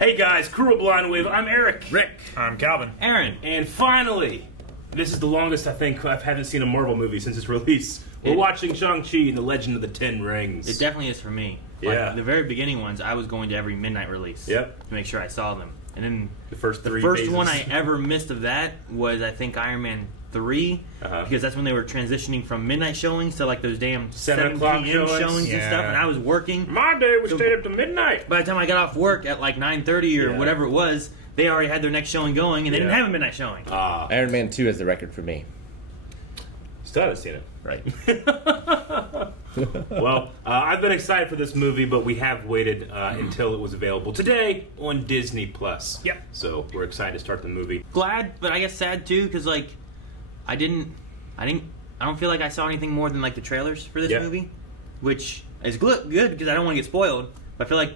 Hey guys, Crew of Blind Wave, I'm Eric. Rick. I'm Calvin. Aaron. And finally, this is the longest I think I haven't seen a Marvel movie since its release. We're watching Shang-Chi and the Legend of the Ten Rings. It definitely is for me. Yeah. Like, the very beginning ones, I was going to every midnight release. Yep. To make sure I saw them. And then The first first one I ever missed of that was, I think, Iron Man 3. Because that's when they were transitioning from midnight showings to like those damn 7 p.m. o'clock showings and stuff. And I was working. My day we stayed up to midnight. By the time I got off work at like 9:30 or whatever it was, they already had their next showing going, and they didn't have a midnight showing. Iron Man 2 has the record for me. Still haven't seen it. Right. Well, I've been excited for this movie, but we have waited until it was available today on Disney Plus. Yep. So we're excited to start the movie. Glad, but I guess sad too, because like I don't feel like I saw anything more than like the trailers for this movie, which is good because I don't want to get spoiled. But I feel like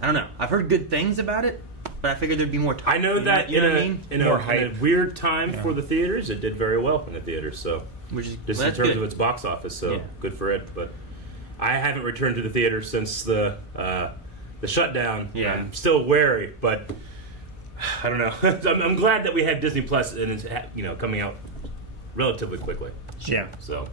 I don't know. I've heard good things about it, but I figured there'd be more time. I know that you know what I mean? in a weird time for the theaters, it did very well in the theaters. So Which is just in terms of its box office, so good for it. But I haven't returned to the theater since the shutdown. Yeah. I'm still wary, but I don't know. I'm glad that we have Disney Plus and it's coming out relatively quickly. Yeah. So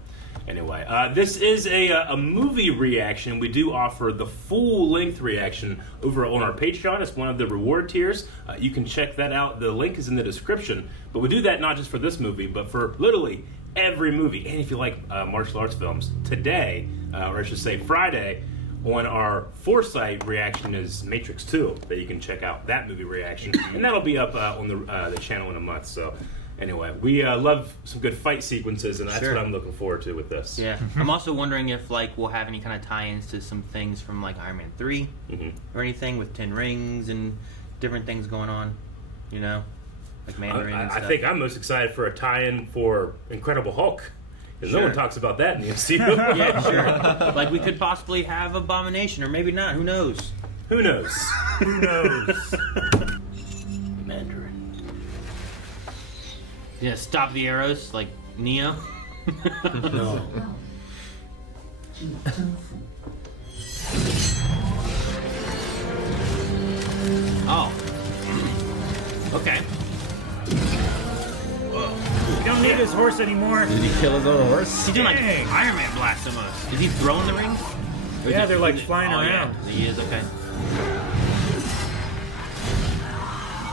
anyway, this is a movie reaction. We do offer the full-length reaction over on our Patreon. It's one of the reward tiers. You can check that out. The link is in the description. But we do that not just for this movie, but for literally every movie. And if you like martial arts films, today, or I should say Friday, on our Foresight reaction is Matrix 2, that you can check out that movie reaction. And that'll be up on the channel in a month. So anyway, we love some good fight sequences, and that's what I'm looking forward to with this. Yeah. I'm also wondering if like we'll have any kind of tie-ins to some things from like Iron Man 3 or anything with 10 rings and different things going on, like Mandarin and stuff. I think I'm most excited for a tie-in for Incredible Hulk. Because no one talks about that in the MCU. Yeah, sure. Like we could possibly have Abomination, or maybe not. Who knows? Who knows? Who knows? Mandarin. Yeah, stop the arrows like Neo. No. Oh. Okay. You don't need his horse anymore. Did he kill his own horse? He's doing like Dang. Iron Man blast almost. Is he throwing the rings? Or is Yeah, he- they're like flying oh, around. Yeah, he is, okay.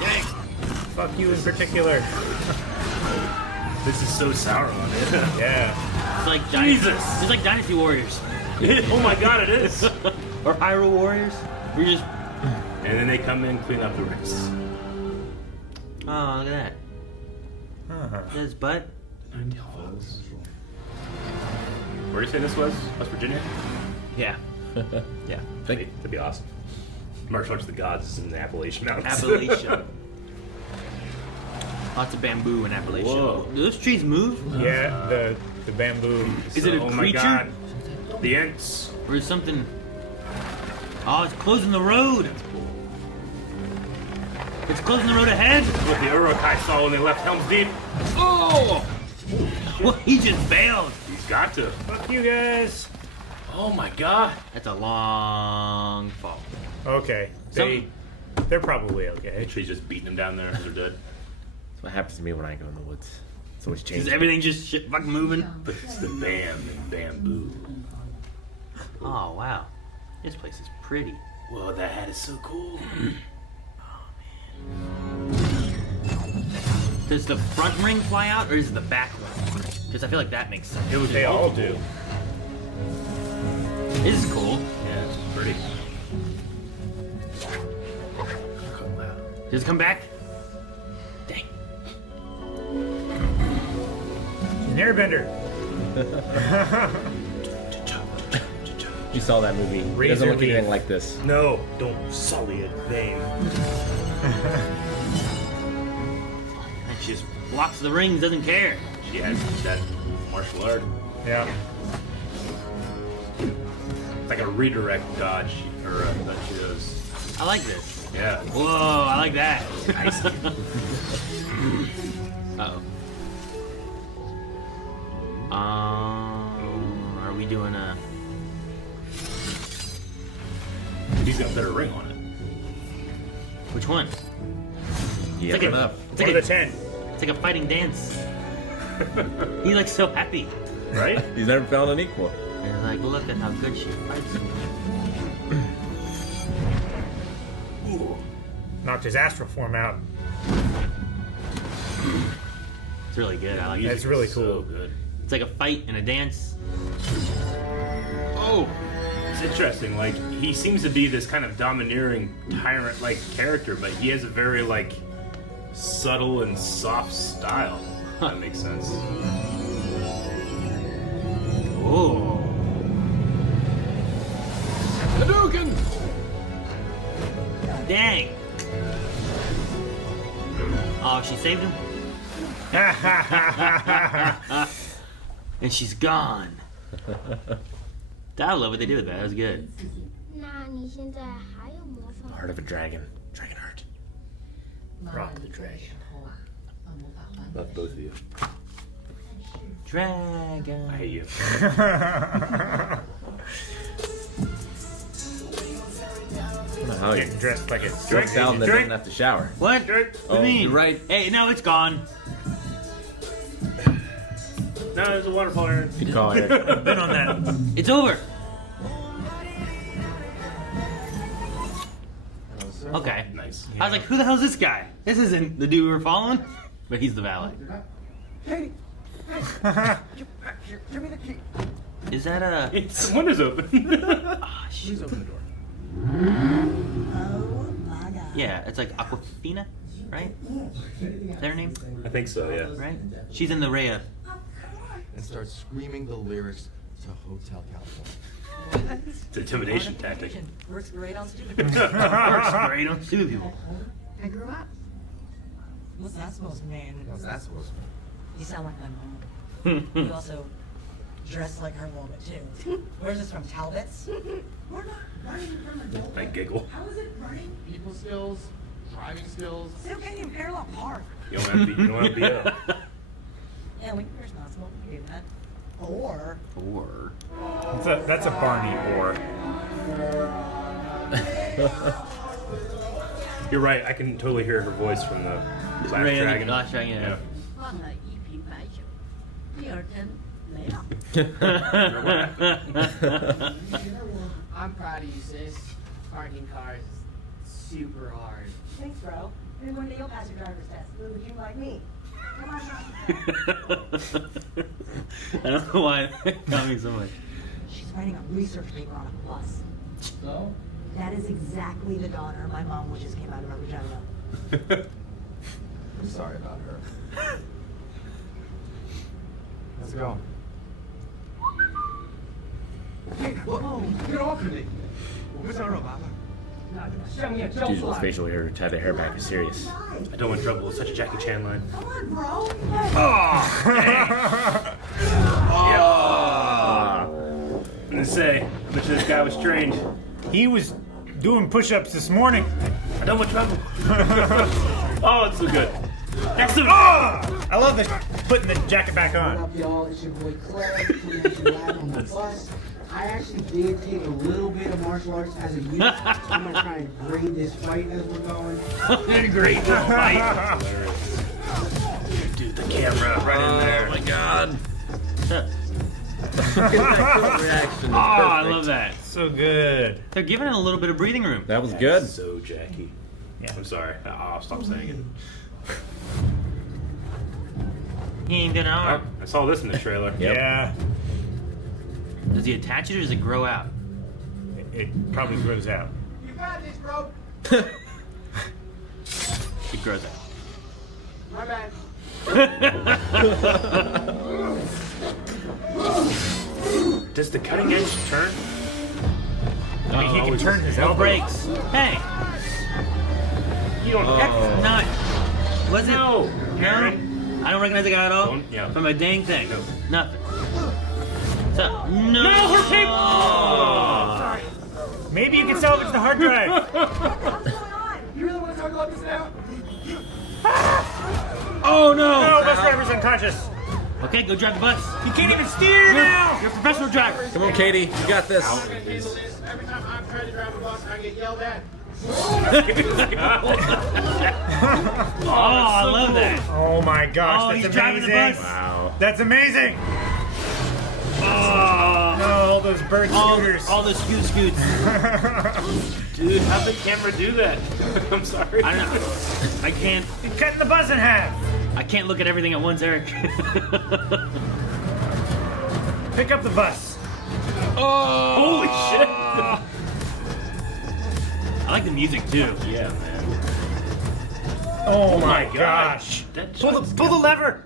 Dang. Fuck you in particular. This is so sour on it. Yeah. It's like Jesus! It's like Dynasty Warriors. Oh my god, it is. Or Hyrule Warriors. We're just... And then they come in and clean up the rest. Oh, look at that. His butt. Where do you say this was? West Virginia? Yeah. Yeah. That'd be awesome. Martial Arts of the Gods is in the Appalachian Mountains. Appalachia. Lots of bamboo in Appalachia. Whoa. Do those trees move? Yeah, the bamboo. Is it a Oh my creature? god. The Ents. Or is something... Oh, it's closing the road. It's closing the road ahead. What the Urukai saw when they left Helm's Deep. Oh! Well, he just bailed. He's got to. Fuck you guys. Oh my god. That's a long fall. Okay. They're probably The okay. tree's just beating them down there as they're dead. That's what happens to me when I go in the woods. It's always Is changing. everything just fucking moving? But it's the bam and bamboo. Oh, wow. This place is pretty. Whoa, that hat is so cool. Does the front ring fly out, or is it the back one? Because I feel like that makes sense. They all do. This is cool. Yeah, it's pretty. Does it come back? Dang. An airbender. You saw that movie. It Razor doesn't look leaf. anything like this. No, don't sully it, name. And she just blocks the rings, doesn't care. She has that martial art. Yeah. It's like a redirect dodge, that she does. I like this. Yeah. Whoa, I like that. Nice. Uh-oh. Are we doing a... He's got a better ring on it. Which one? Yeah, like a- enough. It's One like, of the 10. it's like a fighting dance. He's like so happy. Right? He's never found an equal. And like, look at how good she fights. Knocked his astral form out. It's really good. I like it. That's really So cool. good. It's like a fight and a dance. Oh, It's interesting. Like he seems to be this kind of domineering tyrant-like character, but he has a very like subtle and soft style. If that makes sense. oh. Hadouken! Dang. Oh, she saved him? And she's gone. I love what they did with that. That was good. 那你现在还有魔法？ Heart of a dragon. Dragon heart. Rock the dragon. Love both of you. Dragon. I hate you. I don't know how he Getting dressed like a dressed out and then drink. doesn't have to shower. What? Drink. What do you Oh, mean? you're right. Hey, no, it's gone. No, there's a waterfall here. Good call, Eric. Been on that. It's over. Okay. Nice. I was like, who the hell's this guy? This isn't the dude we were following. But he's the valet. Is that a... It's the window's open. Ah, shit. Yeah, it's like Aquafina, right? Is that her name? I think so. Yeah. Right? She's in the Rhea. And start screaming the lyrics to Hotel California. It's an intimidation tactic. Works great on stupid people. Works great on stupid people. I grew up. What's that supposed to mean? What's that supposed to mean? You sound like my mom. You also dress like her a little bit too. Where's this from? Talbot's? We're not running from a goal. I giggle. How is it running? People skills, driving skills. Still can't even parallel park. You don't have to. You don't have to be up. Yeah, we can be responsible. We can do that. Or Or... That's a Barney or. You're right. I can totally hear her voice from the Last Rhea, Dragon. Last Dragon, yeah. 换了一瓶白酒，第二天没了。 I'm proud of you, sis. Parking cars is super hard. Thanks, bro. Maybe one day you'll pass your driver's test. Would you like me? Come on, I don't know why it got me so much. She's writing a research paper on a bus. So? That is exactly the daughter my mom which just came out of her vagina. I'm sorry about her. Let's go. Hey, whoa, get off of me! 我不想惹麻烦。相面交 Dude's 出 with 来。 facial hair to tie their hair back is serious. I don't want trouble with such a Jackie Chan line. Come on, bro. I'm gonna say, I bet you this guy was trained. He was doing push-ups this morning. I don't want trouble. Oh, it's so good. Excellent. Oh! I love this. Putting the jacket back What on. up, y'all? It's your boy Clay, coming at you live on the bus. I actually did take a little bit of martial arts as a youth, so I'm gonna try and grade this fight as we're going. Great little fight. Dude, the camera right in there. Oh my god. What's up? Reaction. Oh, I love that. So good. They're giving it a little bit of breathing room. That was good. So Jackie. Yeah. I'm sorry. I'll stop saying it. He ain't got an Oh, arm. I saw this in the trailer. Yep. Yeah. Does he attach it or does it grow out? It probably grows out. You got this, bro. It grows out. My bad. Does the cutting edge turn? I mean, he can always turn the his No elbow. brakes. Hey, You don't that's not. Was it? No. No. I don't recognize the guy at all. Don't- yeah. From a dang thing. No. Nothing. What's up? No. No, her cape! Oh. Maybe you can salvage the hard drive. What's going on? You really want to talk about this now? Oh no. No, bus driver's unconscious. Okay, go drive the bus. You can't even steer now. You're a professional driver. Come on, Katie. You got this. Every time I'm trying to drive a bus, I get yelled at. I love that. Oh my gosh, Oh, that's he's driving the amazing. bus. Wow. That's amazing. Oh, No, all those bird scooters. all the scoots. Dude, how'd the camera do that? I'm sorry. I don't know. I can't. You're cutting the bus in half. I can't look at everything at once, Eric. Pick up the bus. Holy shit! I like the music too. Yeah, man. Oh, my God. gosh. That Pull shot's the lever.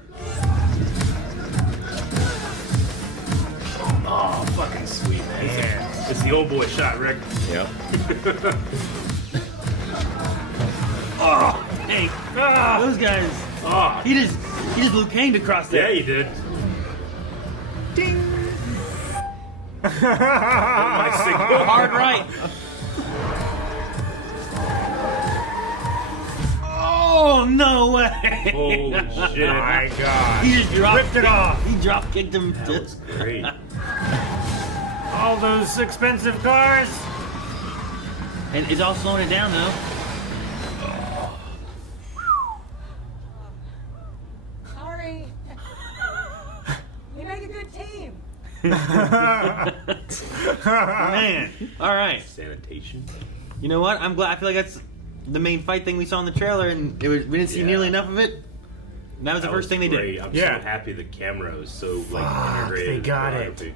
Oh, fucking sweet, man. Yeah. It's the old boy shot, Rick. Yep. Oh, hey, those guys. Oh, He just Liu Kang'd across yeah, there. you did. Ding. My signal. Hard right. Oh no way! Holy shit. My God. He just dropped ripped it off. He drop kicked him. That was great. All those expensive cars. And it's all slowing it down though. Sorry. We make a good team. Man, all right. Sanitation. You know what? I'm glad. I feel like that's the main fight thing we saw in the trailer, and we didn't see Yeah. nearly enough of it. And that was the first thing they great. did. I'm Yeah. so happy the camera was so like Fuck, integrated. they with got photography.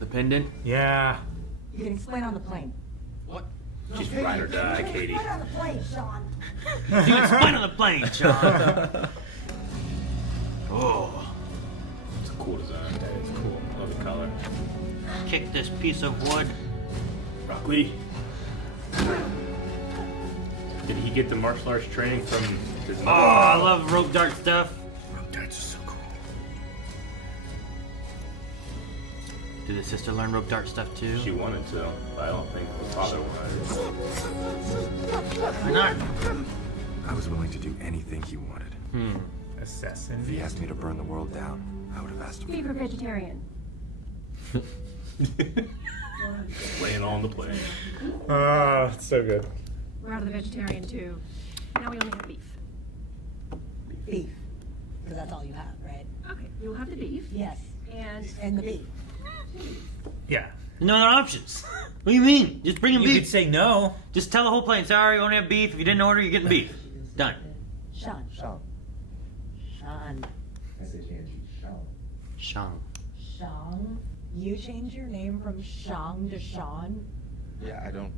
The pendant. Yeah. You can explain on the plane. Just ride or die, Katie. Put on the plane, Sean. You can explain on the plane, Sean. Oh, It's a cool design. That is cool. Love the color. kick this piece of wood. Rock Lee. Did he get the martial arts training from his Oh, mother? I love rope dart stuff. That's so cool. Did his sister learn rope dart stuff too? She wanted to, but I don't think the father wanted. Why not? I was willing to do anything he wanted. Assassin. If he asked me to burn the world down, I would have asked him. Beaver vegetarian. Laying on the plane. Oh, it's so good. We're out of the vegetarian too. Now we only have beef. Beef. Because that's all you have, right? Okay, you'll have the beef Yes. and And the beef. Yeah. No other options. What do you mean? Just bring him You beef. could say no. Just tell the whole plane, sorry, we only have beef. If you didn't order, you're getting beef. Done. Sean. Sean. Sean. Shang. Sean. You changed your name from Shang to Sean? Yeah, I don't.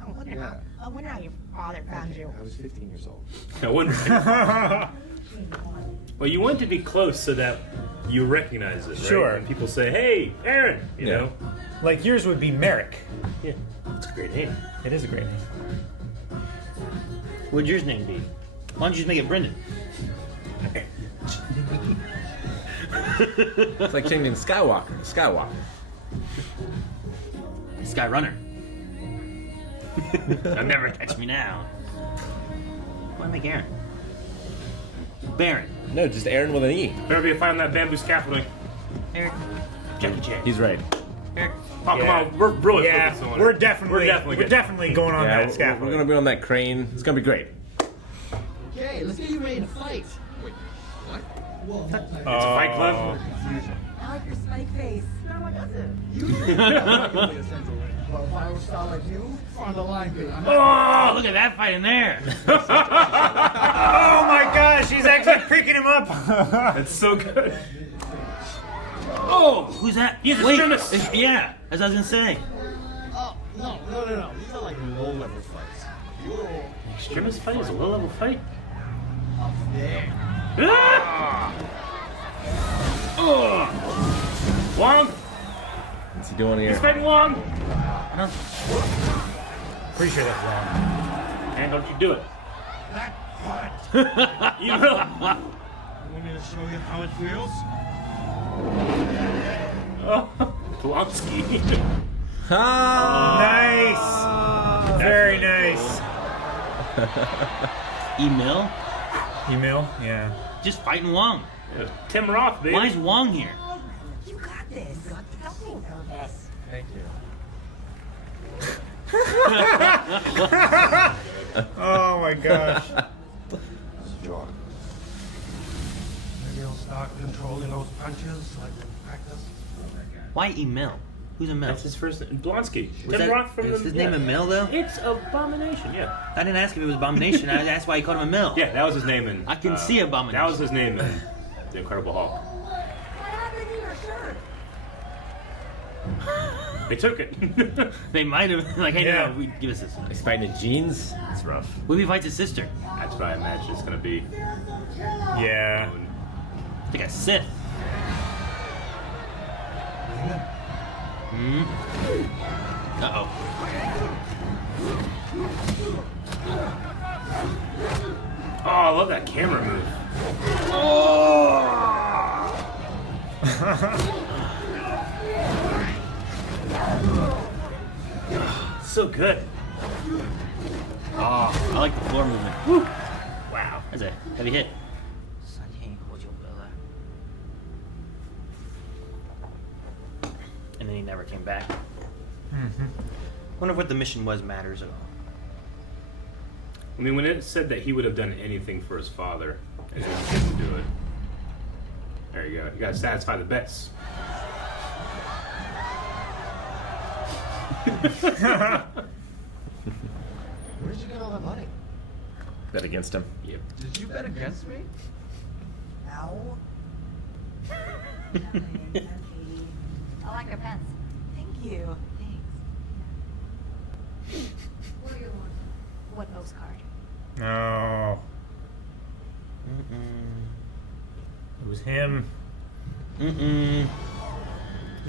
I wonder how your father found you. I was 15 years old. I wonder. Well, you want to be close so that you recognize it, right? Sure. And people say, "Hey, Aaron," you know. Like yours would be Merrick. Yeah, that's a great name. It is a great name. What'd yours name be? Why don't you just make it Brendan? It's like changing Skywalker. Skywalker. Sky Runner. They'll never catch me now. Why make Aaron? Baron. No, just Aaron with an E. Better be find that bamboo scaffolding. Eric. Jackie Chan. He's right. Eric. Oh, Yeah. come on, we're really Yeah, focused on we're it. definitely going on Yeah, that we're scaffold. gonna be on that crane. It's gonna be great. Okay, let's get you ready to fight. It's a fight club. I like your spike face. Well, if I were style like you, on the line, baby. Oh, look at that fight in there. Oh my gosh, she's actually picking him up. That's so good. Oh, who's that? He's Wait, extremist. yeah, as I was gonna say. Oh, no. These are like low-level fights. Extremist fight is a low-level fight. There. Ah! Oh! Wong, What's he doing he's here? fighting Wong. Pretty sure that's wrong. And don't you do it. You will. You want me to show you how it feels? Oh, Blonsky. Nice. Very nice. Email? Email? Yeah. Just fighting Wong. Tim Roth, baby. Why is Wong here? You got this. Don't be nervous. Thank you. Oh my gosh. Jaw. Maybe he'll start controlling those punches like in practice. Why Emil? Who's Emil? That's his first name. Blonsky. Was Tim that- Roth from is the, his name Emil, though? It's Abomination, yeah. I didn't ask if it was Abomination. I asked why he called him Emil. Yeah, that was his name in... I can see Abomination. That was his name in The Incredible Hulk. What happened to your shirt? They took it. They might have like, hey, Yeah. no, give us this. He's fighting in jeans. That's rough. What if he fights his sister? That's what I imagine it's gonna be. Yeah. It's like a Sith. Uh-oh. Oh, I love that camera move. So good. Oh, I like the floor movement. Woo. Wow, that's a heavy hit. And then he never came back. Wonder what the mission was matters at all. I mean, when it said that he would have done anything for his father, and then he didn't do it. There you go. You gotta satisfy the bets. Where did you get all that money? Bet against him. Yep. Did you bet against me? No. I like your pens. Thank you. Thanks. What postcard? No. It was him. You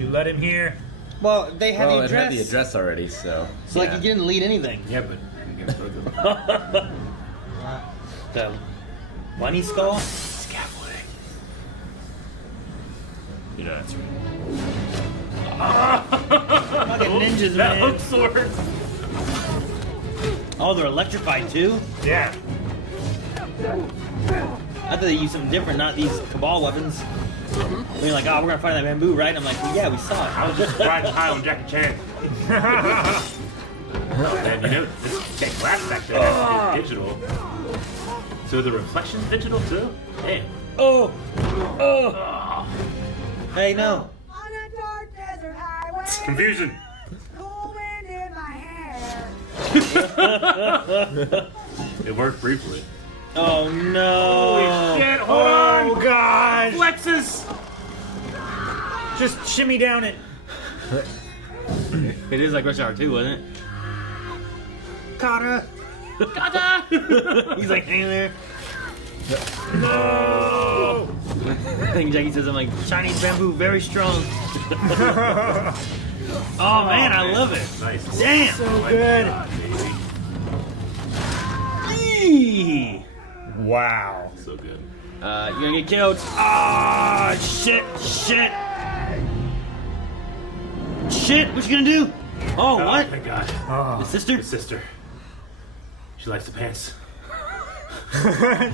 let him here. Well, they had Well, the it had address. the address already, so. So, like, he didn't lead anything. Yeah, but you can throw them. The bunny skull? Scaffolding. You know that's right. Fucking ninjas, That man. hook sword. Oh, they're electrified too? Yeah. I thought they used something different, not these Cabal weapons. I mean, like, oh, we're gonna find that bamboo, right? I'm like, well, yeah, we saw it. I was just riding high on Jackie Chan. Oh, man, you know, that glass back there has to be digital. So the reflection's digital too? Damn. Oh! Oh! Hey, no. On a dark desert highway. Confusion. Cool wind in my hair. It worked briefly. Oh, no. Holy shit, hold on! Oh gosh. Flexes! Just shimmy down it. It is like Rush Hour 2, wasn't it? Carter! He's like hanging there. No! I think Jackie says, I'm like, Chinese bamboo, very strong. Oh, man, I love it. Nice. Damn. So good. God, baby. Eee. Wow. So good. You're gonna get killed. Ah, shit, shit. Shit, what you gonna do? Oh, what? Thank God. The sister? His sister. She likes the pants.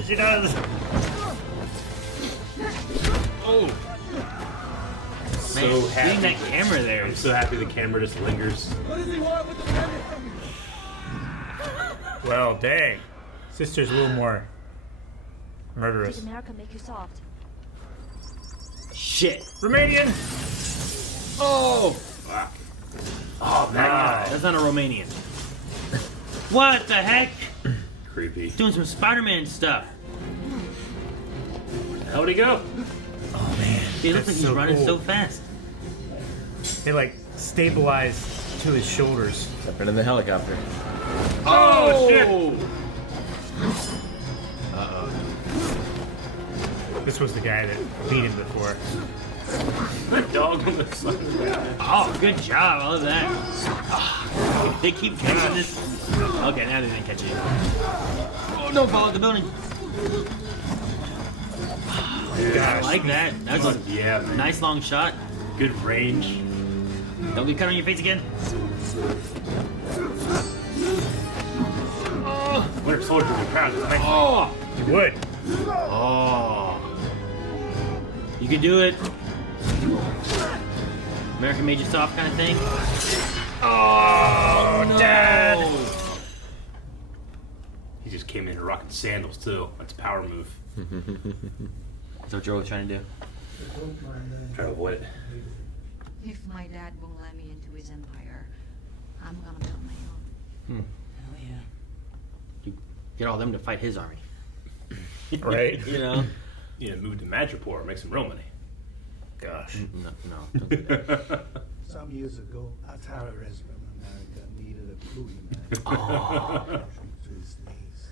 She does. Oh. Man, So happy. seeing that camera there. I'm so happy the camera just lingers. What does he want with the pen? Well, dang. Sister's a little more murderous. Did America make you soft? Shit. Romanian. Oh! Fuck. Oh, that guy. That's not a Romanian. What the heck? Creepy. Doing some Spider-Man stuff. How'd he go? Oh man. It looks like he's so running cool. so fast. They like stabilize to his shoulders. Jumping in the helicopter. Oh, shit! This was the guy that beat him before. That dog on the side of the back. Oh, good job. I love that. Ah, they keep catching this. Okay, now they didn't catch it. Oh, don't fall out the building. I Gosh. like that. That's a Yeah, man. nice long shot. Good range. Don't get cut on your face again. Oh, Winter Soldier will be proud of this. Thank you. oh, You would. oh. You can do it. America made you soft kind of thing. Oh, No. Dad. just came in rocking sandals too. That's a power move. That's what Joe was trying to do. Try to avoid it. If my dad won't let me into his empire, I'm gonna build my own. Hell yeah. You get all them to fight his army. Right. You know? You know, move to Madripoor, make some real money. Gosh. No, don't do that. Some years ago, a terrorist from America needed a boogeyman Oh. to his knees.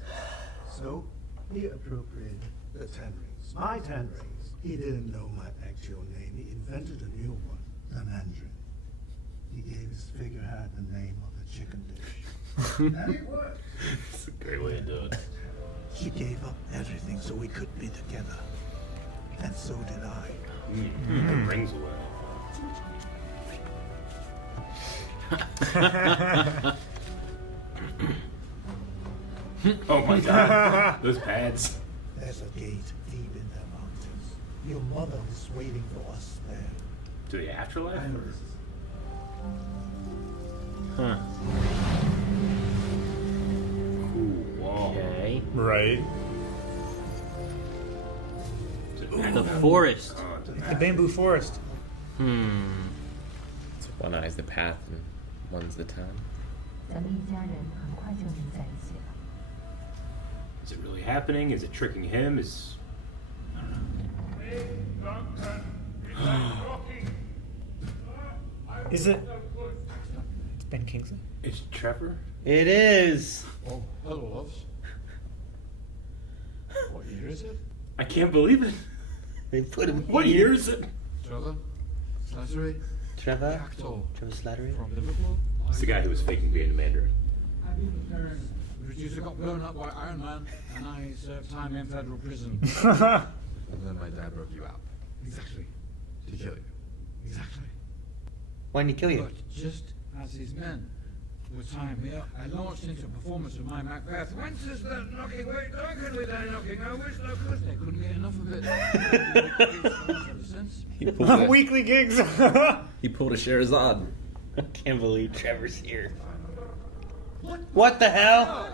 So he appropriated the 10 rings. My 10 rings. He didn't know my actual name. He invented a new one, the Mandarin. He gave his figurehead the name of the chicken dish. And it worked. It's a great way to do it. He gave up everything so we could be together. And so did I. The rings away. Oh my god. Those pads. There's a gate deep in the mountains. Your mother is waiting for us there. To the afterlife? Or? Huh. Cool wall. Okay. Right. The forest. Oh, it's a The bamboo forest. So one eye's the path and one's the town. Is it really happening? Is it tricking him? I don't know. Is it? It's Ben Kingsley. It's Trevor? It is. Oh, hello, loves. What year is it? I can't believe it. They put him What here. year is it? Trevor? Slattery? Trevor? Actor. Trevor Slattery? From Liverpool? It's the guy who was faking being a Mandarin. The producer got blown up by Iron Man, and I served time in federal prison. And then my dad broke you out. Exactly. To kill you. Exactly. Why didn't he kill you? But just as his men were tying me up, I launched into a performance of my Macbeth. Whence is that knocking? Wait, Duncan with that knocking. I wish no could. They couldn't get enough of it. Weekly gigs. He pulled a Sherazade. I can't believe Trevor's here. What the hell?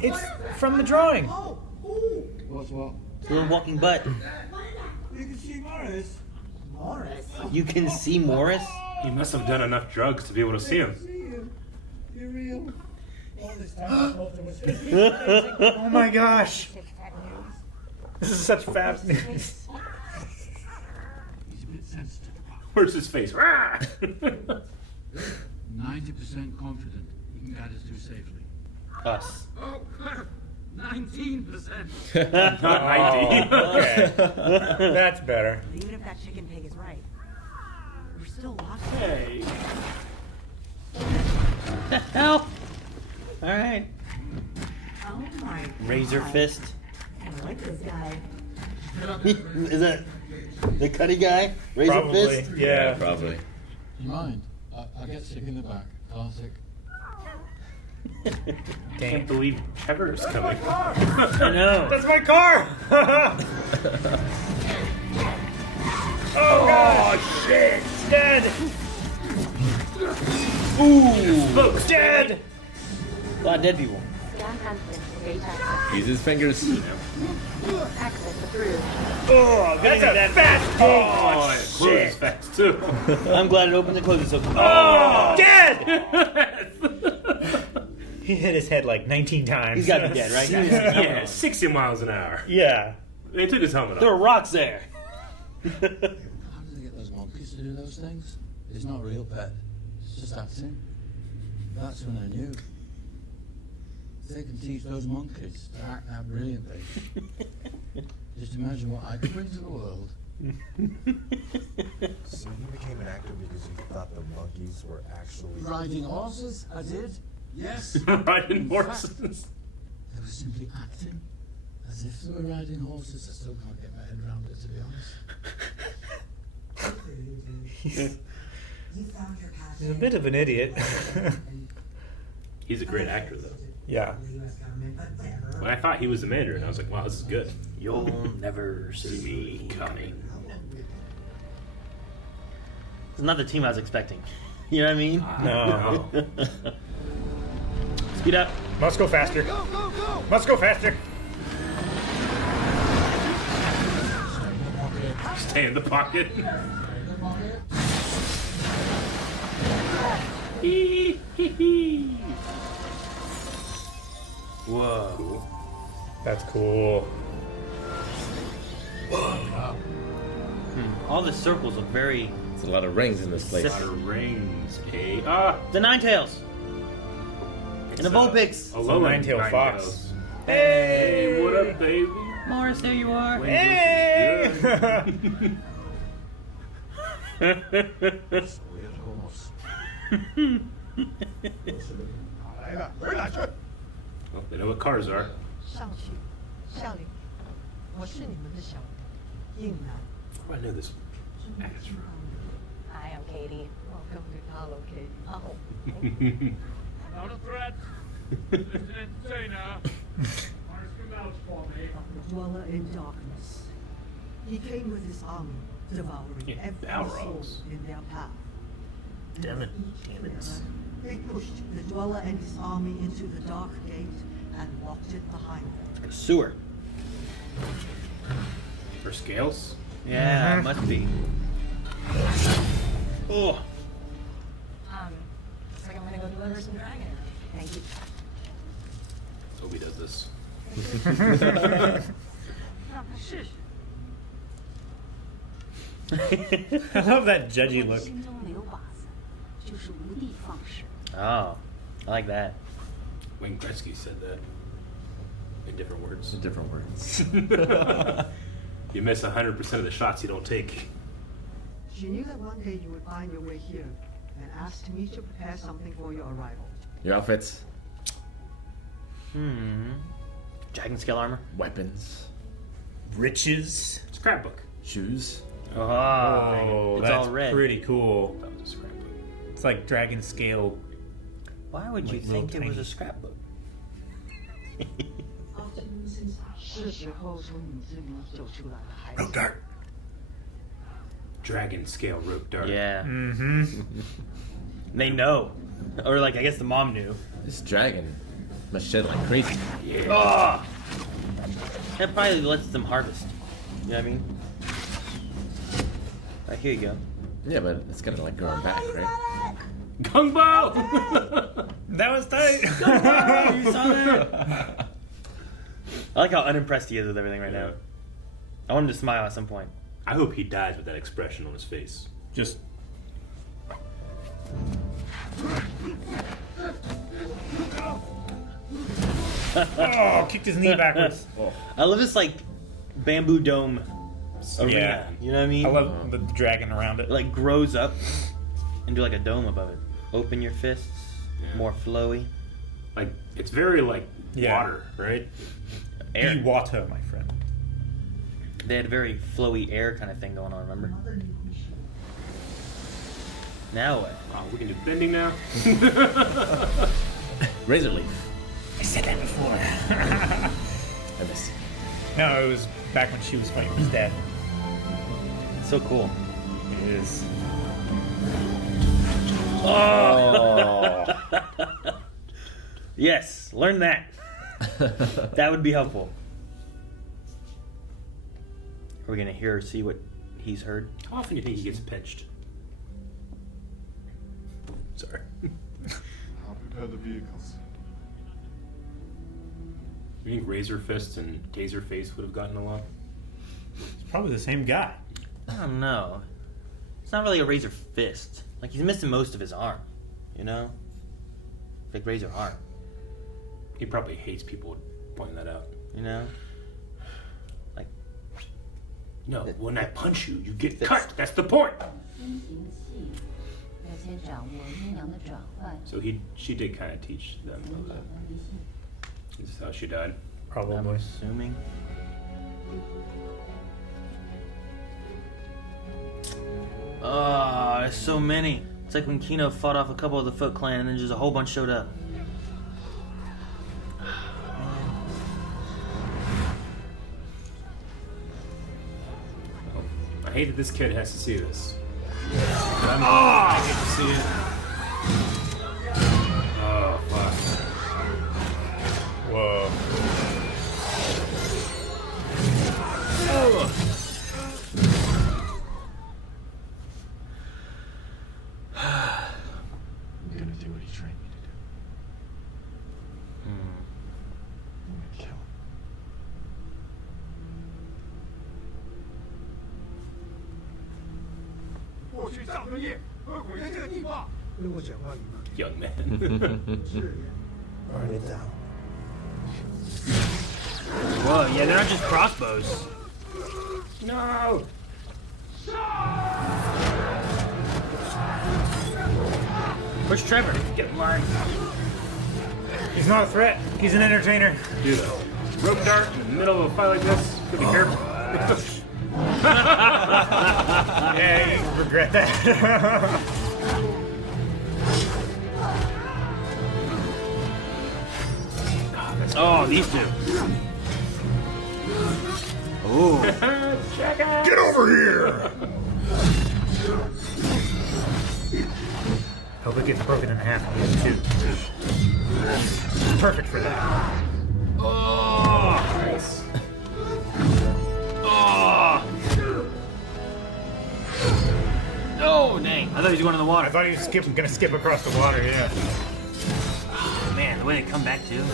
It's from the drawing. What's what? It's a little walking butt. You can see Morris. Morris? You can see Morris? He must have done enough drugs to be able to see him. See you. You're real. All this time I thought there was Oh my gosh. This is such fast news. He's a bit sensitive. Where's his face? Rah! 90% confident he can guide us through safely. Us. Oh, 19%. Not 90. Okay. That's better. Even if that chicken pig is right, we're still locked. Hey. The hell? Alright. Oh my. Razor God. fist. I like this guy. Is that the cutty guy? Razor Probably. fist? Yeah. Probably. You mind? I get sick in the back. Classic. I can't believe Trevor is coming. I know. That's my car. Oh god. Oh shit! It's dead. Ooh! Dead. A lot of dead people. Use his fingers. Access approved. Oh, that's a fast Oh, pig. it closes fast too. I'm glad it opened and closed it so Oh, dead. He hit his head like 19 times. He's gotta be dead, right? Yeah, 60 miles an hour. Yeah. They took his helmet There off. were rocks there. How do they get those monkeys to do those things? It's not real, pet. It's just acting. That's when I knew. If they can teach those monkeys to act that brilliantly, just imagine what I could bring to the world. So you became an actor because you thought the monkeys were actually Riding horses, I did. Yes. Riding In horses. fact, they were simply acting as if they were riding horses. I still can't get my head around it, to be honest. You found your passion. He's a bit of an idiot. He's a great actor, though. Yeah. When I thought he was the Mandarin, I was like, wow, this is good. You'll never see me coming. It's not the team I was expecting. You know what I mean? No. Speed up. Must go faster. Must go faster. Stay in the pocket. Whoa. That's cool. All the circles look very. There's a lot of rings in this place. A lot of rings. The Ninetales. And the Vulpix. A low Nine-tailed fox. Hey, what up, baby? Morris, there you are. Hey! Weird horse. Well, they know what cars are. 上去，少林，我是你们的小硬男。 Oh, I know this actor's from. Hi, I'm Katie. Welcome to Hello Katie. Oh. Not a threat. Just an entertainer. Morris can vouch for me. Dweller in darkness. He came with his army, devouring Yeah, every Balrogs. soul in their path. And Damn it. each Damn it. era, they pushed the Dweller and his army into the dark gate and locked it behind them. Sewer. For scales? Yeah, it must be. Oh. Looks like I'm gonna go deliver some dragon. Thank you. Toby does this. 让他试试。 I love that judgy look. 心中留靶子，就是无的放矢。 Oh, I like that. Wayne Gretzky said that. In different words. In different words. You miss 100% of the shots you don't take. She knew that one day you would find your way here and asked me to prepare something for your arrival. Your outfits, Dragon scale armor. weapons, Riches. Scrapbook. shoes. Oh, it's that's all red. pretty cool. That was a scrapbook. It's like dragon scale. Why would you Like think it little was tiny- a scrapbook? 是时候从你这里走出来了，孩子。 Dragon scale rope dart. Yeah. Mm-hmm. They know. Or, like, I guess the mom knew. This dragon must shed like crazy. Yeah. Oh! That probably lets them harvest. You know what I mean? Right, here you go. Yeah, but it's gonna like grow back, right? Gungbo! That was tight. You saw that? I like how unimpressed he is with everything right now. I want him to smile at some point. I hope he dies with that expression on his face. Just. Oh, kicked his knee backwards. Oh. I love this, like, bamboo dome arena. Yeah. You know what I mean? I love the dragon around it. It, like, grows up into, like, a dome above it. Open your fists. Yeah. More flowy. Like, it's very, like, Yeah. water, right? Air. Be water, my friend. They had a very flowy air kind of thing going on, remember? Now what? Oh, we can do bending now? Razor leaf. I said that before. I miss. No, it was back when she was fighting with his dad. So cool. It is. Oh. Yes, learn that. That would be helpful. Are we gonna hear or see what he's heard? How often do you think he gets pinched? Sorry. I'll prepare the vehicles. You think Razor Fist and Taser Face would have gotten along? It's probably the same guy. I don't know. It's not really a razor fist. Like, he's missing most of his arm, you know? Like razor arm, He probably hates people pointing that out. you know? Like, No, when I punch you, you get cut. That's the point. 心平气，要先掌握阴阳的转换。 So she did kind of teach them about that. 理性。 This is how she died. I'm Probably. assuming. Oh, there's so many. It's like when Kino fought off a couple of the Foot Clan and then just a whole bunch showed up. I hate that this kid has to see this. I hate to see it. Oh, fuck. 上个夜和毁了这个地方。跟我讲话，你们 Young man. burn it down. Whoa, yeah, they're not just crossbows. No! Where's Trevor? Get in line. He's not a threat. He's an entertainer. Do the rope dart in the middle of a fight like this. Could be careful. Yeah, you regret that. Oh, these two. Ooh. Get over here! Hope it gets broken in half again, too. It's perfect for that. Oh! Nice. Oh! Oh, dang. I thought he was going in the water. I thought he was gonna skip across the water, yeah. Oh, man, the way they come back, too.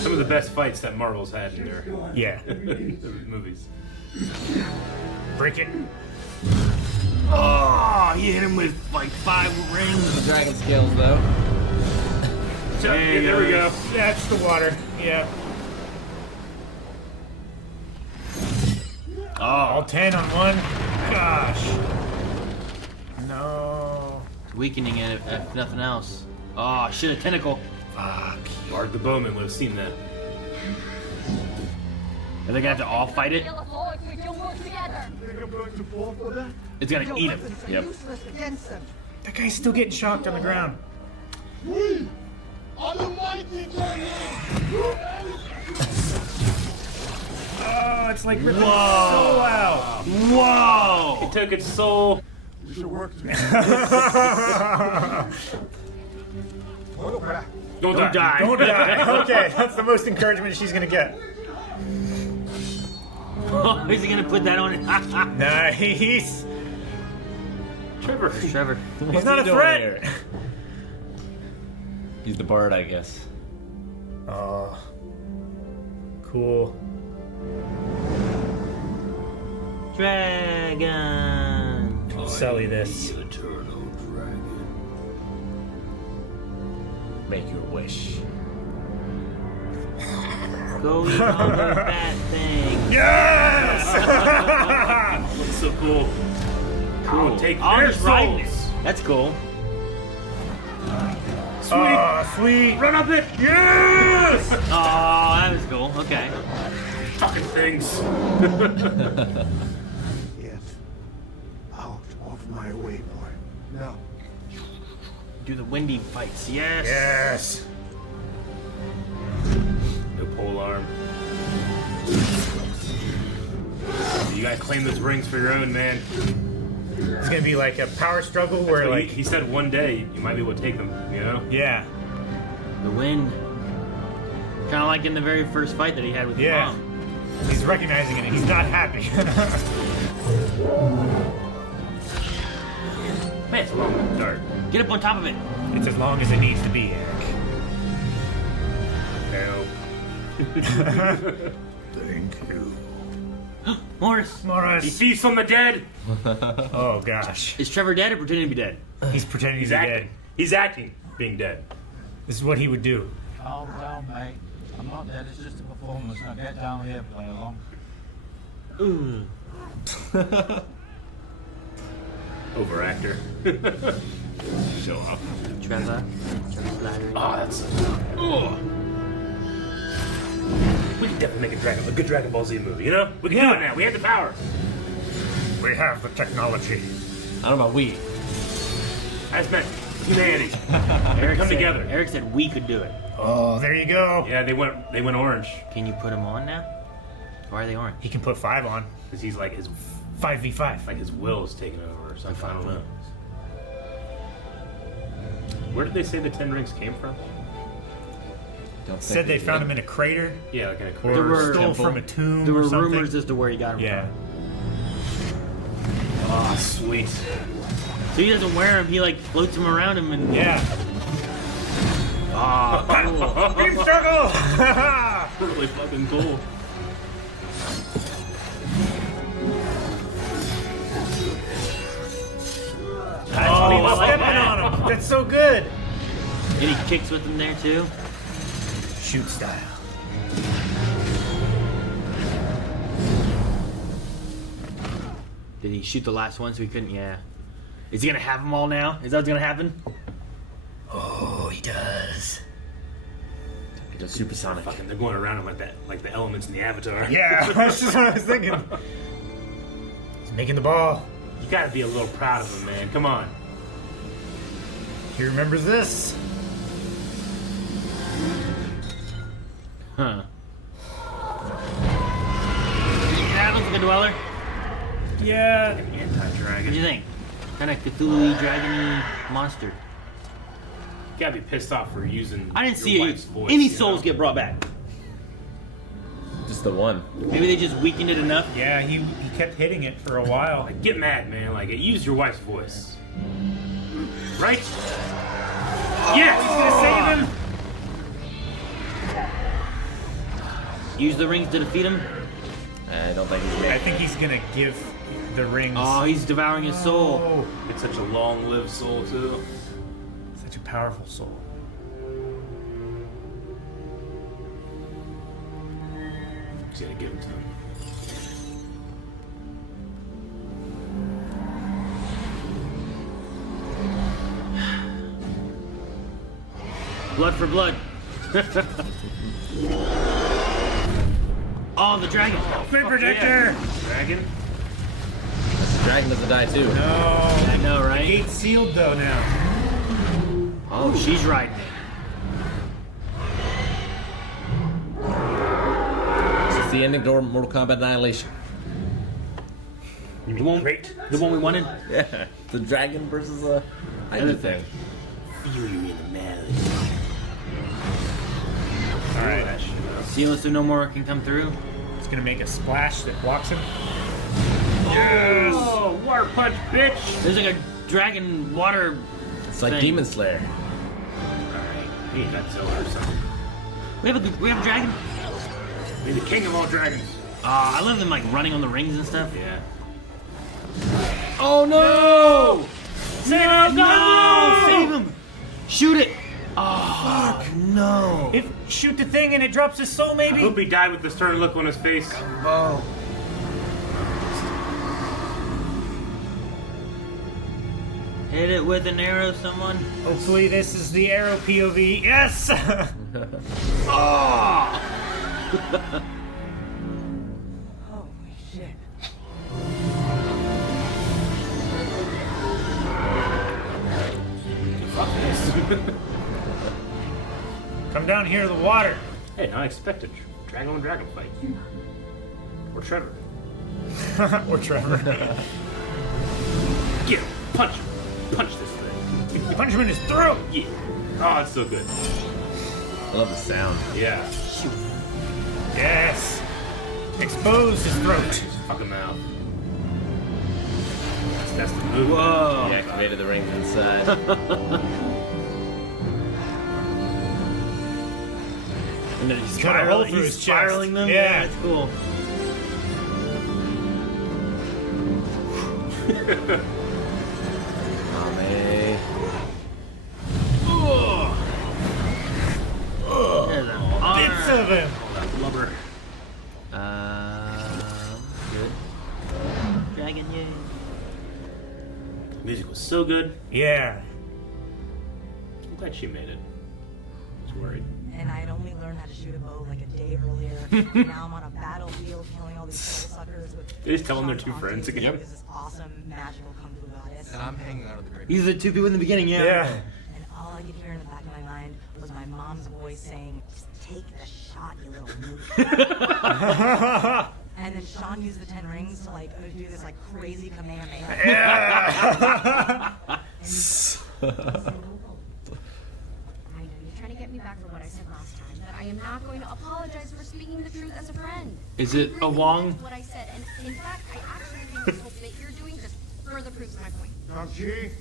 Some of the best fights that Marvel's had in their Yeah. movies. Break it. Oh, he hit him with like 5 rings. Dragon scales, though. So, yeah, there we go. Yeah, it's the water. Yeah. Oh, All 10 on one. Gosh. No. weakening it if nothing else. Oh, shit, a tentacle. Fuck. Bart the Bowman would have seen that. Are they gonna have to all fight it? Think I'm going to fall for that? It's gonna eat him. Yep. Useless against them. That guy's still getting shocked on the ground. We are the mighty Oh, it's like ripping its soul out. Whoa! He took its soul. We should work together. Don't die. Don't die. Okay, that's the most encouragement she's gonna get. Oh, is he gonna put that on it? Nice. Trevor. Where's Trevor? He's not a threat. He's the bard, I guess. Oh. Cool. Dragon. Sully this. Eternal dragon. Make your wish. Go eat all the bad things. Yes! Looks so cool. Cool. Take Oh, their he's riding it. souls. That's cool. Sweet. Oh, sweet. Run up it. Yes! Oh, that was cool. Okay. Fucking things. Get out of my way, boy. Now. Do the windy fights. Yes. Yes. No pole arm. You gotta claim those rings for your own, man. It's gonna be like a power struggle where, like, he said one day you might be able to take them, you know? yeah, The wind. Kind of like in the very first fight that he had with his yeah. mom. He's recognizing it. He's not happy. Man, it's a long dart. Get up on top of it. It's as long as it needs to be, Eric. No. Thank you. Morris. He Morris. feasts on the dead. Oh gosh. Is Trevor dead or pretending to be dead? He's pretending He's to be acting. dead. He's acting being dead. This is what he would do. Calm down, mate. I'm not dead, it's just a performance. Now get down here, play along. Overactor. Show up. Trevor. Trevor's flattering. Oh, that's. Oh. We can definitely make a good Dragon Ball Z movie, you know? We can do it now. We have the power. We have the technology. I don't know about we. That's meant humanity. Eric Come said- together. Eric said we could do it. Oh, there you go. Yeah, they went orange Can you put them on now? Why are they orange? He can put 5 on. because he's like his 5v5. his will is taking over or something. I don't know. Where did they say the 10 rings came from? Don't think Said they did. found him in a crater Yeah, like in a or crater. were- stole temple. from a tomb There or were something. rumors as to where he got them Yeah. Oh, sweet. from. So he doesn't wear them, he like floats them around him and Yeah. Ah, cool. Beam struggle! Really fucking cool. He's stepping on him. That's so good. And he kicks with him there too. Shoot style. Did he shoot the last one so he couldn't? Yeah. Is he gonna have them all now? Is that what's gonna happen? Oh, he does. He does supersonic. Fucking, they're going around him like that, like the elements in the Avatar. Yeah, that's just what I was thinking. He's making the ball. You gotta be a little proud of him, man. Come on. He remembers this. Huh. Yeah, looks like a dweller. Yeah. Anti-dragon. What do you think? Kind of Cthulhu dragon-y monster. You gotta be pissed off for using. I didn't your see wife's voice, any you souls know? get brought back. Just the one. Maybe they just weakened it enough. Yeah, he kept hitting it for a while. Like, get mad, man. Like, use your wife's voice. Right? Yeah, he's gonna save him. Use the rings to defeat him. I don't think he's I think he's gonna give the rings. Oh, he's devouring his soul. Oh, It's such a long-lived soul, too. such a powerful soul. He's gonna give it to him. Blood for blood. Oh, the dragon. Flame projector. Dragon? The dragon doesn't die too. No. I know, The right? gate's sealed though now. Oh, she's riding it. This is the ending to Mortal Kombat Annihilation. The one we wanted. Yeah. The dragon versus the Other thing. Feel you in the melody. Alright. Sealing so no more can come through. It's gonna make a splash that blocks him. Yes! Oh, water punch, bitch! There's like a dragon water. It's like thing. Demon Slayer. Alright, he ain't got Zilla or something. We have a dragon. Be the king of all dragons. I love them like running on the rings and stuff. Yeah. Oh no! Save him! No! Save him! Shoot it! Oh, fuck no! If shoot the thing and it drops his soul, I maybe. hope he died with the stern look on his face. Oh. Hit it with an arrow, someone. Hopefully, this is the arrow POV. Yes. Oh! Holy shit. Fuck this. Come down here to the water. Hey, not expected. Dragon on dragon fight. Or Trevor. Or Trevor. Get him. Punch him. Punch this thing. Punch him in his throat. Yeah. Oh, it's so good. I love the sound. Yeah. Yes. Expose his throat. Just fuck him out. That's the move. Whoa! He activated the rings inside. And then he's Cut a hole through his spiraling chest. them. Yeah. That's cool. Oh man. There's an Bits arm. of him. Blubber. Good. Dragon, yay. Music was so good. Yeah. I'm glad she made it. I was worried. And I had only learned how to shoot a bow like a day earlier. Now I'm on a battlefield killing all these soul suckers with. They just tell them they're two friends Shang-Chi, again. who's this awesome magical kung fu goddess. And I'm hanging out of the great. These are the two people in the beginning, yeah. Yeah. And all I could hear in the back of my mind was my mom's voice saying, "Just take the shot, you little moof." And then Sean used the 10 rings to like do this like crazy kamehameha. Yeah. I know you're trying to get me back for what I said last time, but I am not going to apologize for speaking the truth as a friend. Is it a Wong? What I said, and in fact, I actually think this whole bit you're doing just further proves my point. Shang-Chi?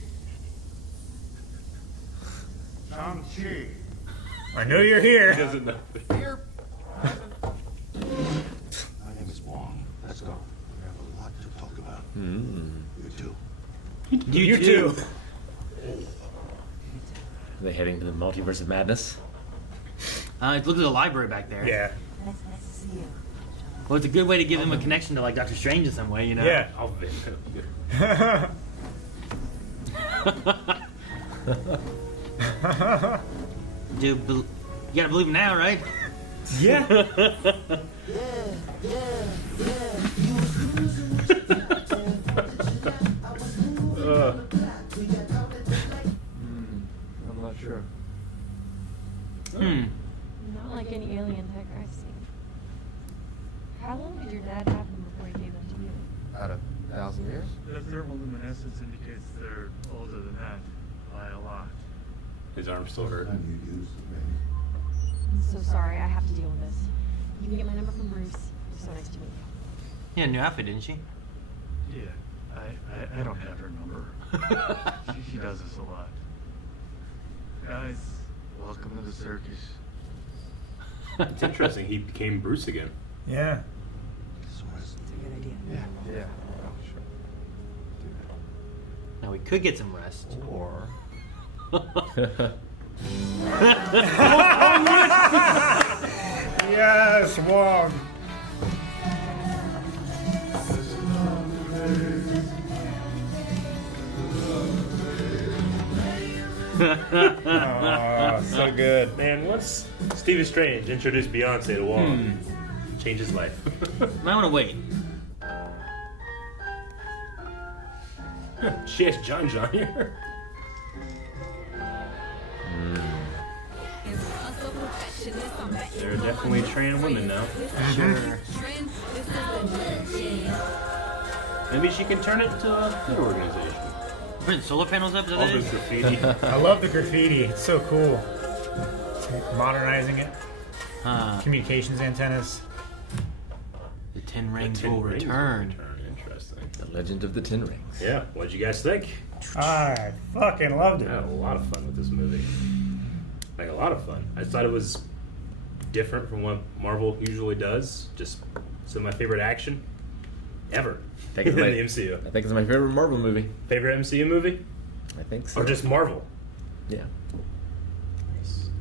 Shang-Chi. I know you're here. He doesn't know. My name is Wong. Let's go. We have a lot to talk about. You too. You too. Are they heading to the multiverse of madness? Look at the library back there. Yeah. Nice to see you. Well, it's a good way to give him a connection to like Doctor Strange in some way, you know? Yeah. I'll bet. Dude, you gotta believe him now, right? Yeah. I'm not sure. Not like any alien tech I've seen. How long did your dad have them before he gave them to you? Out of 1,000 years? The thermoluminescence indicates they're older than that by a lot. His arm's still hurt. I'm so sorry. I have to deal with this. You can get my number from Bruce. So nice to meet you. Yeah, new outfit, didn't she? Yeah, I don't have her number. she does this a lot. Guys, welcome to the circus. It's interesting. He became Bruce again. Yeah. It's a good idea. Yeah. Oh, sure. Do Now we could get some rest. that. Or... Yes, Wong. Oh, so good. Man, once Stephen Strange introduced Beyonce to Wong, changed his life. Might want to wait. She has John here. There are definitely trans women now. Sure. Maybe she can turn it to a good organization. Putting solar panels up, is that All what it this is? graffiti. I love the graffiti. It's so cool. Modernizing it. Communications antennas. The Ten Rings Ten will Rings return. Interesting. The Legend of the Ten Rings. Yeah, what'd you guys think? I fucking loved I it. had a lot of fun with this movie. Like, a lot of fun. I thought it was different from what Marvel usually does. Just some of my favorite action ever I think in it's the MCU. I think it's my favorite Marvel movie. Favorite MCU movie? I think so. Or just Marvel? Yeah.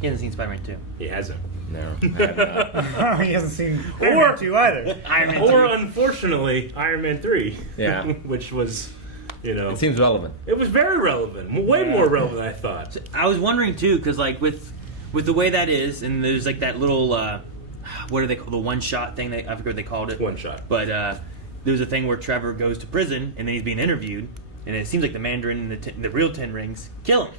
He hasn't seen Spider-Man 2. He hasn't. No, I have not. He hasn't seen Iron Man 2 either. Iron Man Or, 2. unfortunately, Iron Man 3. Yeah. Which was, you know... It seems relevant. It was very relevant. Way more relevant than I thought. I was wondering too, because like with the way that is, and there's like that little what do they call the one-shot thing? I forget what they called it. One shot. But there was a thing where Trevor goes to prison and then he's being interviewed, and it seems like the Mandarin and the real Ten Rings kill him.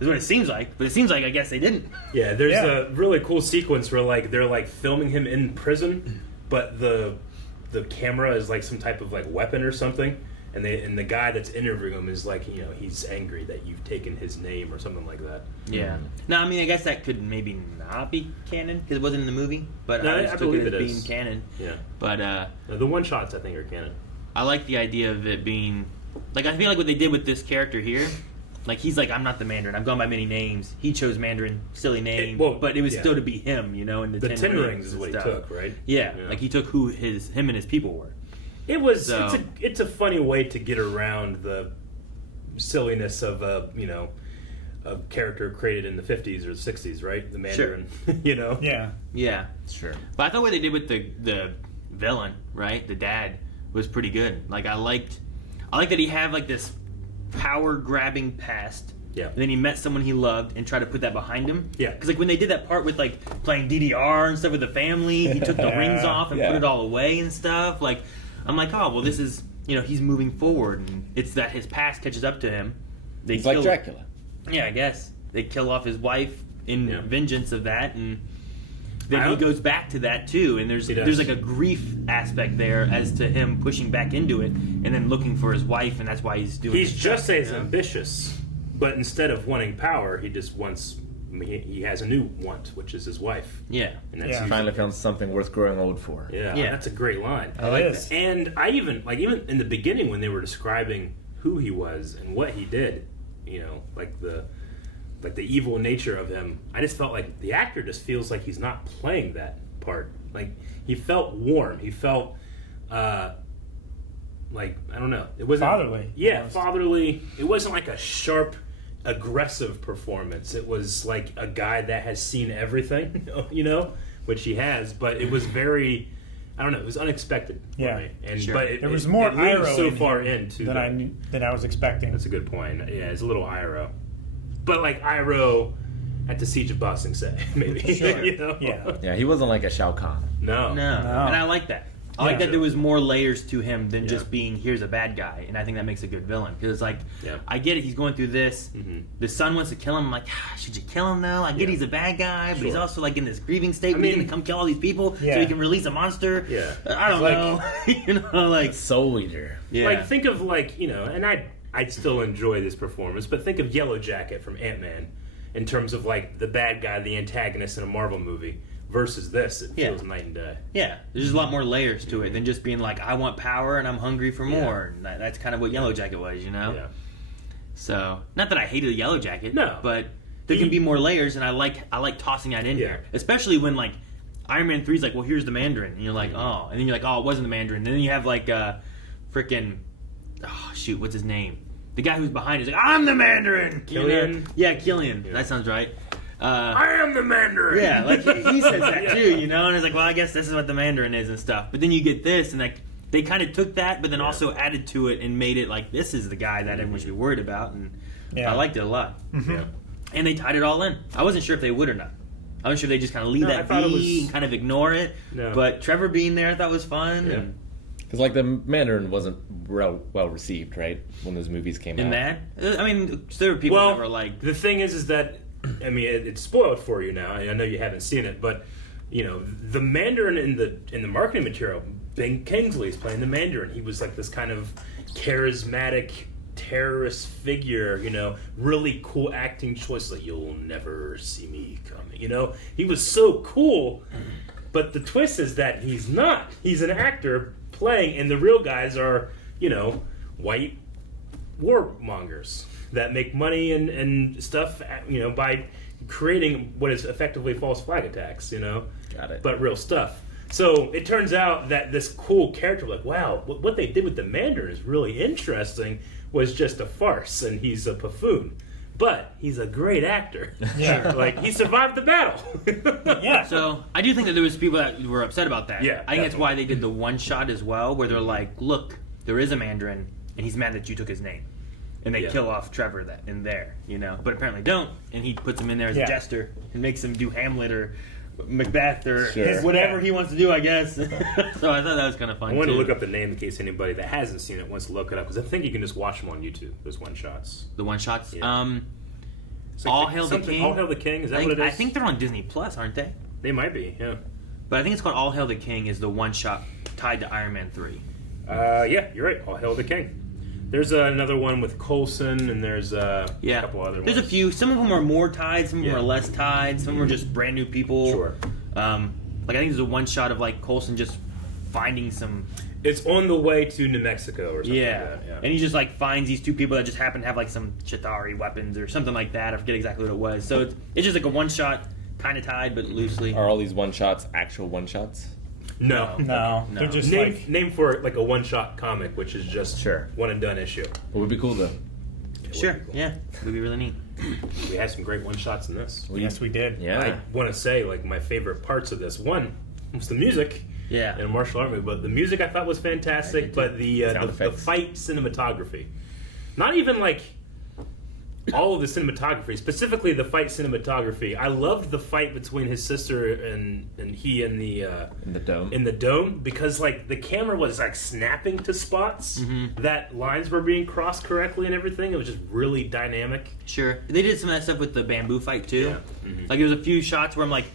Is what it seems like, but it seems like I guess they didn't. Yeah, there's a really cool sequence where like they're like filming him in prison, but the camera is like some type of like weapon or something, and the guy that's interviewing him is like, you know, he's angry that you've taken his name or something like that. Yeah. No, I mean I guess that could maybe not be canon because it wasn't in the movie, but No, I I just took believe it as it being is. canon. Yeah. But The one shots I think are canon. I like the idea of it being like I feel like what they did with this character here. Like he's like, I'm not the Mandarin. I've gone by many names. He chose Mandarin, silly name, but it was still to be him, you know. And the Ten Rings is and what stuff. he took, right? Yeah, like he took who him and his people were. It was. So- It's a funny way to get around the silliness of a character created in the 50s or the 60s, right? The Mandarin, you know. Yeah, sure. But I thought what they did with the villain, right, the dad, was pretty good. Like I liked that he had like this power grabbing past. Yeah. And then he met someone he loved and tried to put that behind him. Yeah. Because like when they did that part with like playing DDR and stuff with the family, he took the rings off and put it all away and stuff. Like I'm like, oh well, this is, you know, he's moving forward, and it's that his past catches up to him. He's like Dracula. Yeah, I guess they kill off his wife in vengeance of that, and then he goes back to that too. And there's like a grief aspect there as to him pushing back into it, and then looking for his wife, and that's why he's doing. He's this just stuff, as you know? ambitious, but instead of wanting power, he just wants. He has a new want, which is his wife. Yeah, and that's Finally found something worth growing old for. Yeah, that's a great line. I like that. And I even in the beginning when they were describing who he was and what he did, you know, like the like the evil nature of him. I just felt like the actor just feels like he's not playing that part. Like he felt warm. He felt like I don't know. It wasn't fatherly. Yeah, almost. fatherly. It wasn't like a sharp, aggressive performance. It was like a guy that has seen everything, you know, which he has. But it was very, I don't know. It was unexpected. Yeah, right? And Sure. but there was more it leaned Iroh so in far here into than I was expecting. That's a good point. Yeah, it's a little Iroh, but like Iroh at the Siege of Ba Sing Se, maybe. Sure. You know? Yeah, he wasn't like a Shao Kahn. No. And I like that. I like that there was more layers to him than just being here's a bad guy, and I think that makes a good villain because like I get it, he's going through this. The son wants to kill him. I'm like, should you kill him though? I get he's a bad guy, but he's also like in this grieving state. But he's gonna come kill all these people so he can release a monster. Yeah, I don't know. You know, like Soul Eater. Yeah, like think of like you know, and I'd still enjoy this performance, but think of Yellow Jacket from Ant-Man in terms of like the bad guy, the antagonist in a Marvel movie. Versus this, it feels night and day. Yeah, there's just a lot more layers to it than just being like, I want power and I'm hungry for more. And that's kind of what Yellow Jacket was, you know? Yeah. So, not that I hated Yellow Jacket, no, but there can be more layers, and I like tossing that in here. Especially when, like, Iron Man 3's like, well, here's the Mandarin. And you're like, oh. And then you're like, oh, it wasn't the Mandarin. And then you have, like, frickin', oh, shoot, what's his name? The guy who's behind is like, I'm the Mandarin! Killian? You know? Yeah, Killian. Yeah. That sounds right. I am the Mandarin. Yeah, like he says that too, you know, and it's like, well, I guess this is what the Mandarin is and stuff. But then you get this, and like they kind of took that, but then also added to it and made it like this is the guy that everyone should be worried about, and I liked it a lot. Yeah. And they tied it all in. I wasn't sure if they would or not. I wasn't sure if they just kind of leave that be and kind of ignore it. No. But Trevor being there, I thought was fun. Yeah. Because like the Mandarin wasn't well received, right, when those movies came in out. that, I mean, there were people that were like, the thing is that. I mean, it's spoiled for you now. I know you haven't seen it, but you know the Mandarin in the marketing material. Ben Kingsley's playing the Mandarin. He was like this kind of charismatic terrorist figure. You know, really cool acting choice. Like you'll never see me coming. You know, he was so cool. But the twist is that he's not. He's an actor playing, and the real guys are white warmongers that make money and stuff, you know, by creating what is effectively false flag attacks, you know. Got it. But real stuff. So it turns out that this cool character, like, wow, what they did with the Mandarin is really interesting, was just a farce, and he's a buffoon. But he's a great actor. Yeah. Like, he survived the battle. Yeah. So I do think that there was people that were upset about that. Yeah, I think that's why they did the one shot as well, where they're like, look, there is a Mandarin, and he's mad that you took his name. And they kill off Trevor in there, you know. But apparently don't, and he puts him in there as a jester and makes him do Hamlet or Macbeth or whatever he wants to do, I guess. So I thought that was kind of fun. I wanted to look up the name in case anybody that hasn't seen it wants to look it up, because I think you can just watch them on YouTube, those one-shots. The one-shots? Yeah. Like All Hail the King? All Hail the King, is that what it is? I think they're on Disney Plus, aren't they? They might be, yeah. But I think it's called All Hail the King is the one-shot tied to Iron Man 3. Yeah, you're right. All Hail the King. There's another one with Coulson, and there's a couple other ones. There's a few. Some of them are more tied, some of them are less tied, some of them are just brand new people. Sure. Like I think there's a one shot of like Coulson just finding some. It's on the way to New Mexico or something like that. Yeah. And he just like finds these two people that just happen to have like some Chitauri weapons or something like that. I forget exactly what it was. So it's just like a one shot, kind of tied but loosely. Are all these one shots actual one shots? No. They're just name for like a one-shot comic, which is just one and done issue. It would be cool though. Sure. Yeah, it would be really neat. We had some great one-shots in this. Yes, we did. Yeah. I want to say like my favorite parts of this. One was the music. Yeah. In a martial art movie, but the music I thought was fantastic. But the fight cinematography, not even like all of the cinematography, specifically the fight cinematography. I loved the fight between his sister and he in the dome because like the camera was like snapping to spots that lines were being crossed correctly and everything. It was just really dynamic. Sure, they did some of that stuff with the bamboo fight too. Yeah. Like there was a few shots where I'm like,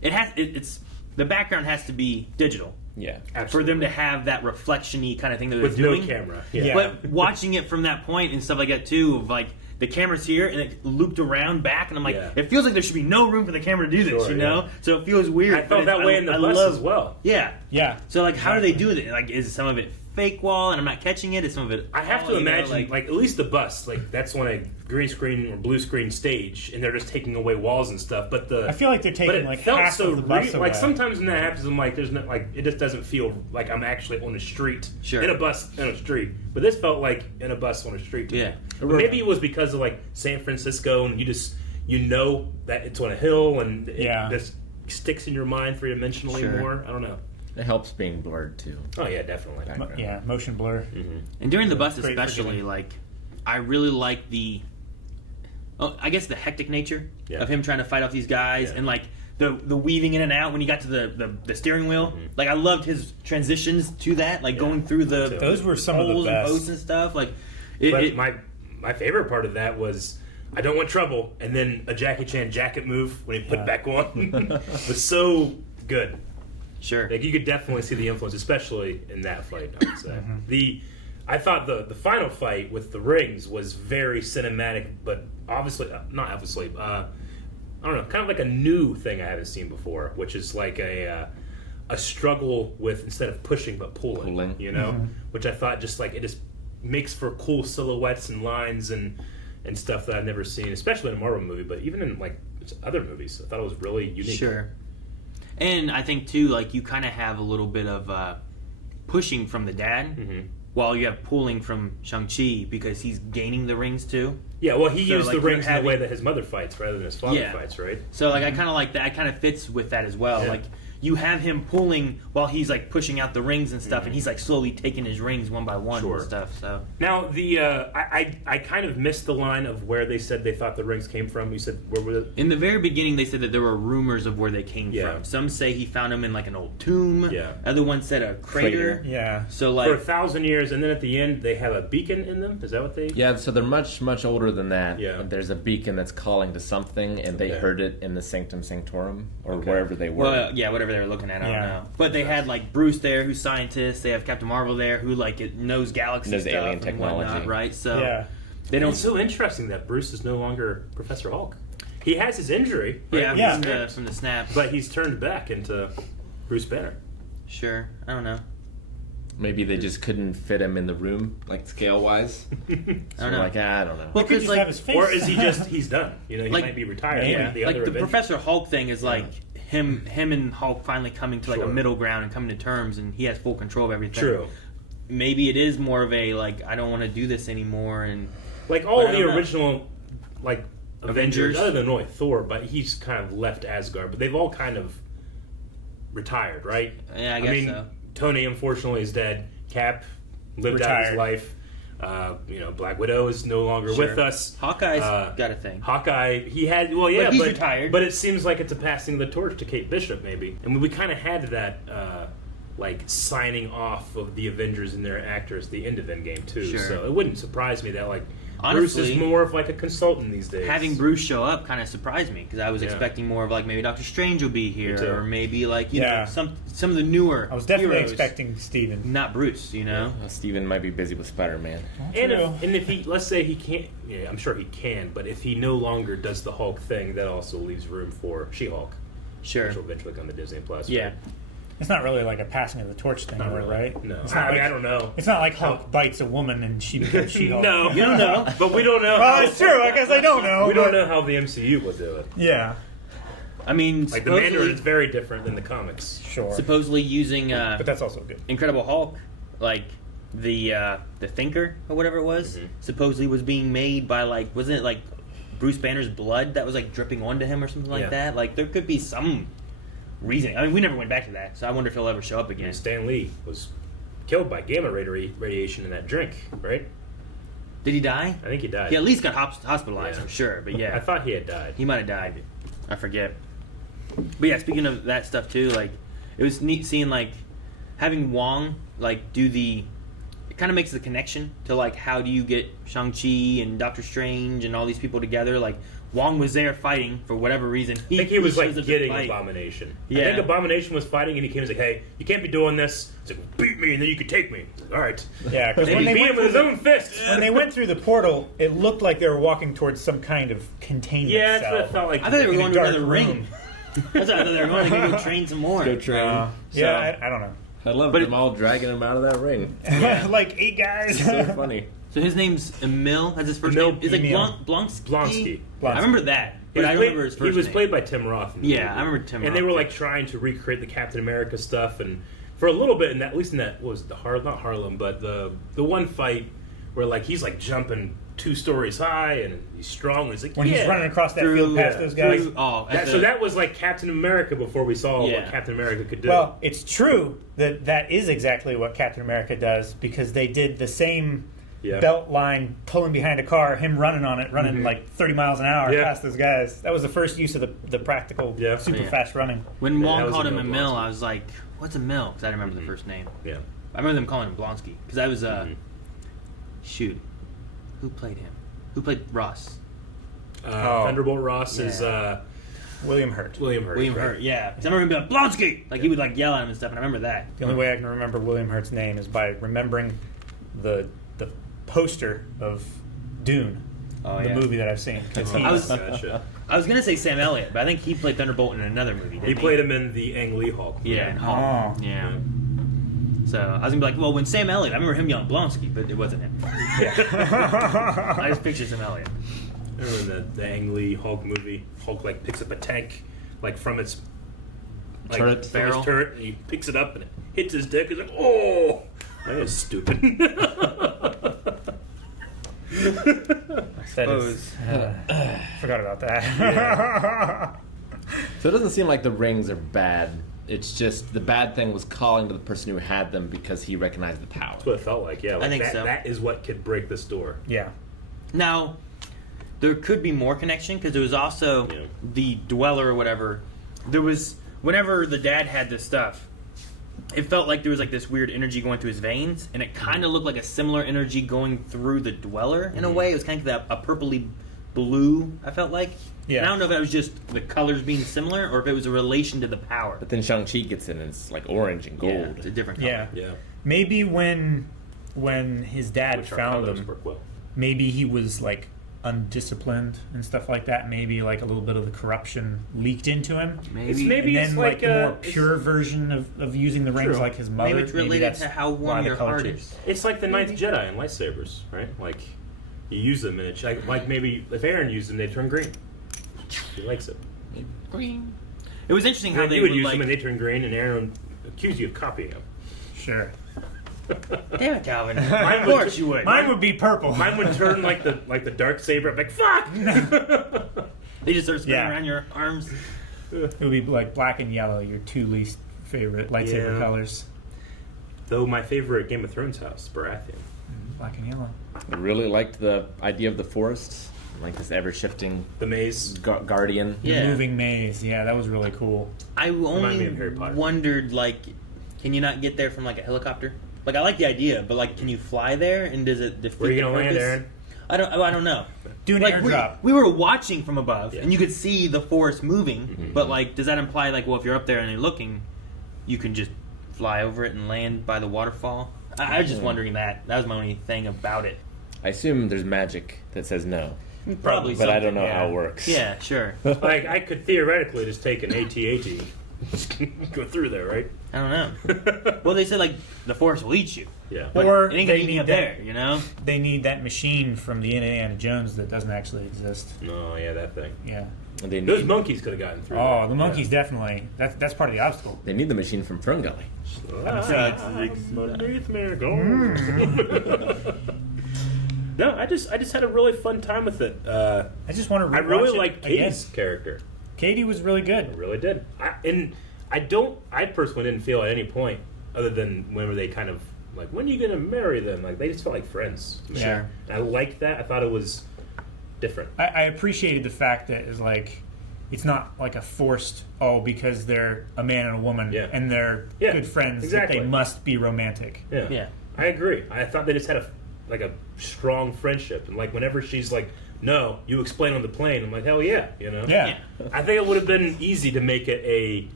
it's the background has to be digital. Yeah, absolutely. For them to have that reflection-y kind of thing that they're with doing. no camera. Yeah. But watching it from that point and stuff like that too, of like the camera's here and it looped around back, and I'm like, it feels like there should be no room for the camera to do this, you know? Yeah. So it feels weird. I felt that way in the bus as well. Yeah. So like, how do they do it? Like, is some of it fake wall and I'm not catching it? Is some of it? I have to imagine, like at least the bus, like that's on a green screen or blue screen stage, and they're just taking away walls and stuff. But I feel like they're taking like felt half so of the bus real. away. Like sometimes when that happens, I'm like, there's no like it just doesn't feel like I'm actually on a street in a bus on a street. But this felt like in a bus on a street. Yeah. But maybe it was because of like San Francisco, and you know that it's on a hill, and it just sticks in your mind three dimensionally more. I don't know. It helps being blurred too. Oh yeah, definitely. Yeah, motion blur. Mm-hmm. And during the bus especially, like, I really like the, I guess the hectic nature of him trying to fight off these guys and like the weaving in and out when he got to the steering wheel. Mm-hmm. Like I loved his transitions to that, like going through the those were some of the holes best. and posts and stuff. Like, my favorite part of that was I don't want trouble, and then a Jackie Chan jacket move when he put back on was so good. Sure, like you could definitely see the influence, especially in that fight. I would say I thought the final fight with the rings was very cinematic, but obviously not obviously. I don't know, kind of like a new thing I haven't seen before, which is like a struggle with instead of pushing but pulling. You know, which I thought just like it just makes for cool silhouettes and lines and stuff that I've never seen, especially in a Marvel movie, but even in like other movies. I thought it was really unique. Sure. And I think too, like you kind of have a little bit of pushing from the dad, while you have pulling from Shang-Chi because he's gaining the rings too. Yeah, well, he used like, the rings in the way that his mother fights rather than his father fights, right? So like I kind of like that. It kind of fits with that as well. Like you have him pulling while he's like pushing out the rings and stuff, and he's like slowly taking his rings one by one and stuff. So now the I kind of missed the line of where they said they thought the rings came from. You said where were they? In the very beginning, they said that there were rumors of where they came from. Some say he found them in like an old tomb. Yeah. Other one said a crater. Yeah. So like for 1,000 years, and then at the end they have a beacon in them. Is that what they? Yeah. So they're much older than that. Yeah. There's a beacon that's calling to something, and they heard it in the Sanctum Sanctorum or wherever they were. Well, yeah, whatever they were looking at, I don't know. But they had like Bruce there, who's scientist. They have Captain Marvel there, who like it knows galaxy knows stuff alien and technology, whatnot, right? So they don't. It's so interesting that Bruce is no longer Professor Hulk. He has his injury, right? From the snap, but he's turned back into Bruce Banner. Sure, I don't know. Maybe they just couldn't fit him in the room, like scale wise. I don't know. Like I don't know. Well, because like, or is he just he's done? You know, he like, might be retired. Yeah, the like other the Avengers. Professor Hulk thing is like him and Hulk finally coming to like a middle ground and coming to terms, and he has full control of everything. True. Maybe it is more of a like I don't want to do this anymore, and like all the original like Avengers, other than Thor, but he's kind of left Asgard. But they've all kind of retired, right? Yeah, I guess so. Tony unfortunately is dead. Cap lived out his life. Black Widow is no longer with us. Hawkeye's got a thing. Hawkeye, he had but he's retired. But it seems like it's a passing of the torch to Kate Bishop, maybe. And we kind of had that like signing off of the Avengers and their actors at the end of Endgame too. Sure. So it wouldn't surprise me that like honestly, Bruce is more of like a consultant these days. Having Bruce show up kind of surprised me because I was expecting more of like maybe Doctor Strange will be here or maybe like you know some of the newer. I was definitely heroes, expecting Steven, not Bruce. You know, Steven might be busy with Spider-Man. And if he let's say he can't, I'm sure he can, but if he no longer does the Hulk thing, that also leaves room for She-Hulk. Sure, which will eventually come to Disney Plus. Yeah. It's not really like a passing of the torch thing, right? No. It's not I don't know. It's not like Hulk bites a woman and she becomes She-Hulk. No, you don't know. But we don't know. Well, it's true. I guess I don't know. We don't know how the MCU will do it. Yeah. I mean, like the Mandarin is very different than the comics. Sure. Supposedly using, but that's also good. Incredible Hulk, like the Thinker or whatever it was, supposedly was being made by like wasn't it like Bruce Banner's blood that was like dripping onto him or something like that? Like there could be some reason. I mean, we never went back to that, so I wonder if he'll ever show up again. Stan Lee was killed by gamma radiation in that drink, right? Did he die? I think he died. He at least got hospitalized for sure, but yeah. I thought he had died. He might have died. I forget. But yeah, speaking of that stuff too, like it was neat seeing like having Wong like do the. It kind of makes the connection to like how do you get Shang-Chi and Doctor Strange and all these people together. Like Wong was there fighting for whatever reason. I think he was like getting Abomination. Yeah. I think Abomination was fighting, and he came and was like, "Hey, you can't be doing this. He's like, beat me, and then you can take me." All right. Yeah, because when he beat him with his own fist. When they went through the portal, it looked like they were walking towards some kind of containment. Yeah, that's cell. what it felt like. I thought they were going to another room. ring. That's what I thought they were going to go train some more. Go train. I don't know. I love them all dragging him out of that ring. Like 8 guys. It's so funny. So his name's Emil. That's his first Emil name. Is it Emil. Blonsky. I remember that, but I remember his first name. He was played by Tim Roth. In the movie. I remember Tim Roth. And they were like trying to recreate the Captain America stuff, and for a little bit, at least in that, what was it, not Harlem, but the one fight where like he's like jumping 2 stories high and he's strong. And he's like when he's running across that field past those guys. So that was like Captain America before we saw what Captain America could do. Well, it's true that is exactly what Captain America does, because they did the same belt line pulling behind a car, him running on it, running like 30 miles an hour past those guys. That was the first use of the practical super fast running. When Wong called him Emil, I was like, what's Emil? Because I didn't remember the first name. Yeah. I remember them calling him Blonsky. Because I was, shoot. Who played him? Who played Ross? Thunderbolt Ross is William Hurt. William Hurt, yeah. Because I remember him being like, Blonsky! Like, he would, like, yell at him and stuff, and I remember that. The only way I can remember William Hurt's name is by remembering the poster of Dune, the movie that I've seen. I was going to say Sam Elliott, but I think he played Thunderbolt in another movie, He played him in the Ang Lee Hulk. Yeah, in Hulk. Yeah. So I was going to be like, well, when Sam Elliott, I remember him yelling Blonsky, but it wasn't him. I just pictured Sam Elliott. I remember the Ang Lee Hulk movie. Hulk like picks up a tank like from its turret, barrel. And he picks it up and it hits his dick. He's like, oh, that was stupid. Forgot about that. Yeah. So it doesn't seem like the rings are bad. It's just the bad thing was calling to the person who had them because he recognized the power. That's what it felt like. Yeah, like I think so. That is what could break this door. Yeah. Now, there could be more connection because there was also the Dweller or whatever. There was, whenever the dad had this stuff, it felt like there was like this weird energy going through his veins, and it kind of looked like a similar energy going through the Dweller in a way. It was kind of a purpley blue, I felt like. Yeah. And I don't know if that was just the colors being similar or if it was a relation to the power. But then Shang-Chi gets in and it's like orange and gold. Yeah, it's a different color. Yeah. Maybe when his dad found him, maybe he was like undisciplined and stuff like that. Maybe like a little bit of the corruption leaked into him. Maybe and then like a more pure version of using the rings like his mother. Maybe it's related to how warm your heart is. It's like the Ninth Jedi in lightsabers, right? Like you use them and it's like maybe if Aaron used them, they turn green. He likes it. Green. It was interesting how they would use them and they turn green, and Aaron accused you of copying them. Sure. Damn it, Calvin. Of course you would. Mine would be purple. Mine would turn like the dark saber. Like fuck. They just start spinning around your arms. It would be like black and yellow, your 2 least favorite lightsaber colors. Though my favorite Game of Thrones house, Baratheon. Black and yellow. I really liked the idea of the forest. Like this ever-shifting... The maze. Guardian. The moving maze. Yeah, that was really cool. I only wondered, like, can you not get there from, like, a helicopter? Like, I like the idea, but, like, can you fly there? And does it defeat Where are you going to land, Aaron? I don't know. Do an airdrop. We were watching from above, and you could see the forest moving, but, like, does that imply, like, well, if you're up there and you're looking, you can just fly over it and land by the waterfall? I was just wondering that. That was my only thing about it. I assume there's magic that says no. Probably, but I don't know how it works. Yeah, sure. Like I could theoretically just take an AT-AT, just go through there, right? I don't know. Well, they said like the forest will eat you. Yeah, but or it ain't they need need up there. You know, they need that machine from the Indiana Jones that doesn't actually exist. No, yeah, that thing. Yeah, those monkeys could have gotten through. Oh, the monkeys definitely. That's part of the obstacle. They need the machine from Ferngully. Underneath me, go. No, I just had a really fun time with it. I just want to. I really liked Katie's character. Katie was really good. I really did. I personally didn't feel at any point, other than whenever they kind of like, when are you going to marry them? Like they just felt like friends. Yeah, and I liked that. I thought it was different. I appreciated the fact that it's like, it's not like a forced because they're a man and a woman and they're good friends that they must be romantic. Yeah, I agree. I thought they just had a strong friendship, and like whenever she's like, no, you explain on the plane, I'm like, hell yeah, you know. Yeah. I think it would have been easy to make it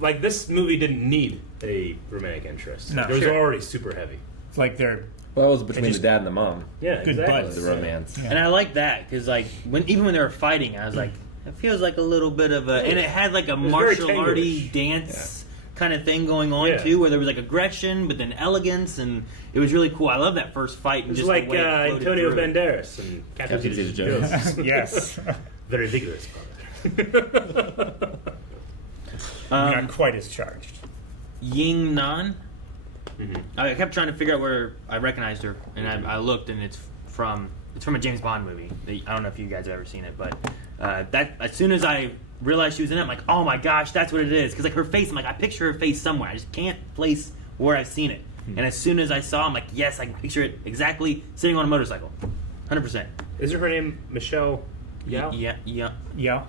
like this movie didn't need a romantic interest. No, it was already super heavy. It's like they're it was between the dad and the mom. Yeah, good buds. The romance. And I like that because like even when they were fighting, I was like, it feels like a little bit of a, and it had like a martial arty dance kind of thing going on too, where there was like aggression, but then elegance, and it was really cool. I love that first fight. And It's just like the way it floated Antonio through. Banderas and Catherine Zeta-Jones. Yes. Very vigorous, father. Not quite as charged. Ying Nan. Mm-hmm. I kept trying to figure out where I recognized her, and I looked, and it's from a James Bond movie. I don't know if you guys have ever seen it, but that as soon as I realized she was in it, I'm like, oh my gosh, that's what it is. Because like her face, I'm like, I picture her face somewhere. I just can't place where I've seen it. And as soon as I saw, I'm like, yes, I can picture it exactly sitting on a motorcycle, 100%. Isn't her name Michelle Yao? Yeah,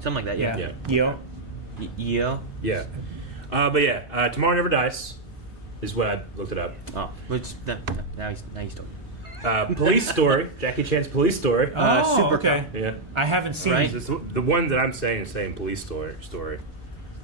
something like that. Yeah. Yo. Yeah. But yeah, Tomorrow Never Dies is what I looked it up. Oh, which now he's told me. Police Story, Jackie Chan's Police Story. Super okay. Yeah. I haven't seen Right? it. The one that I'm saying is saying Police Story.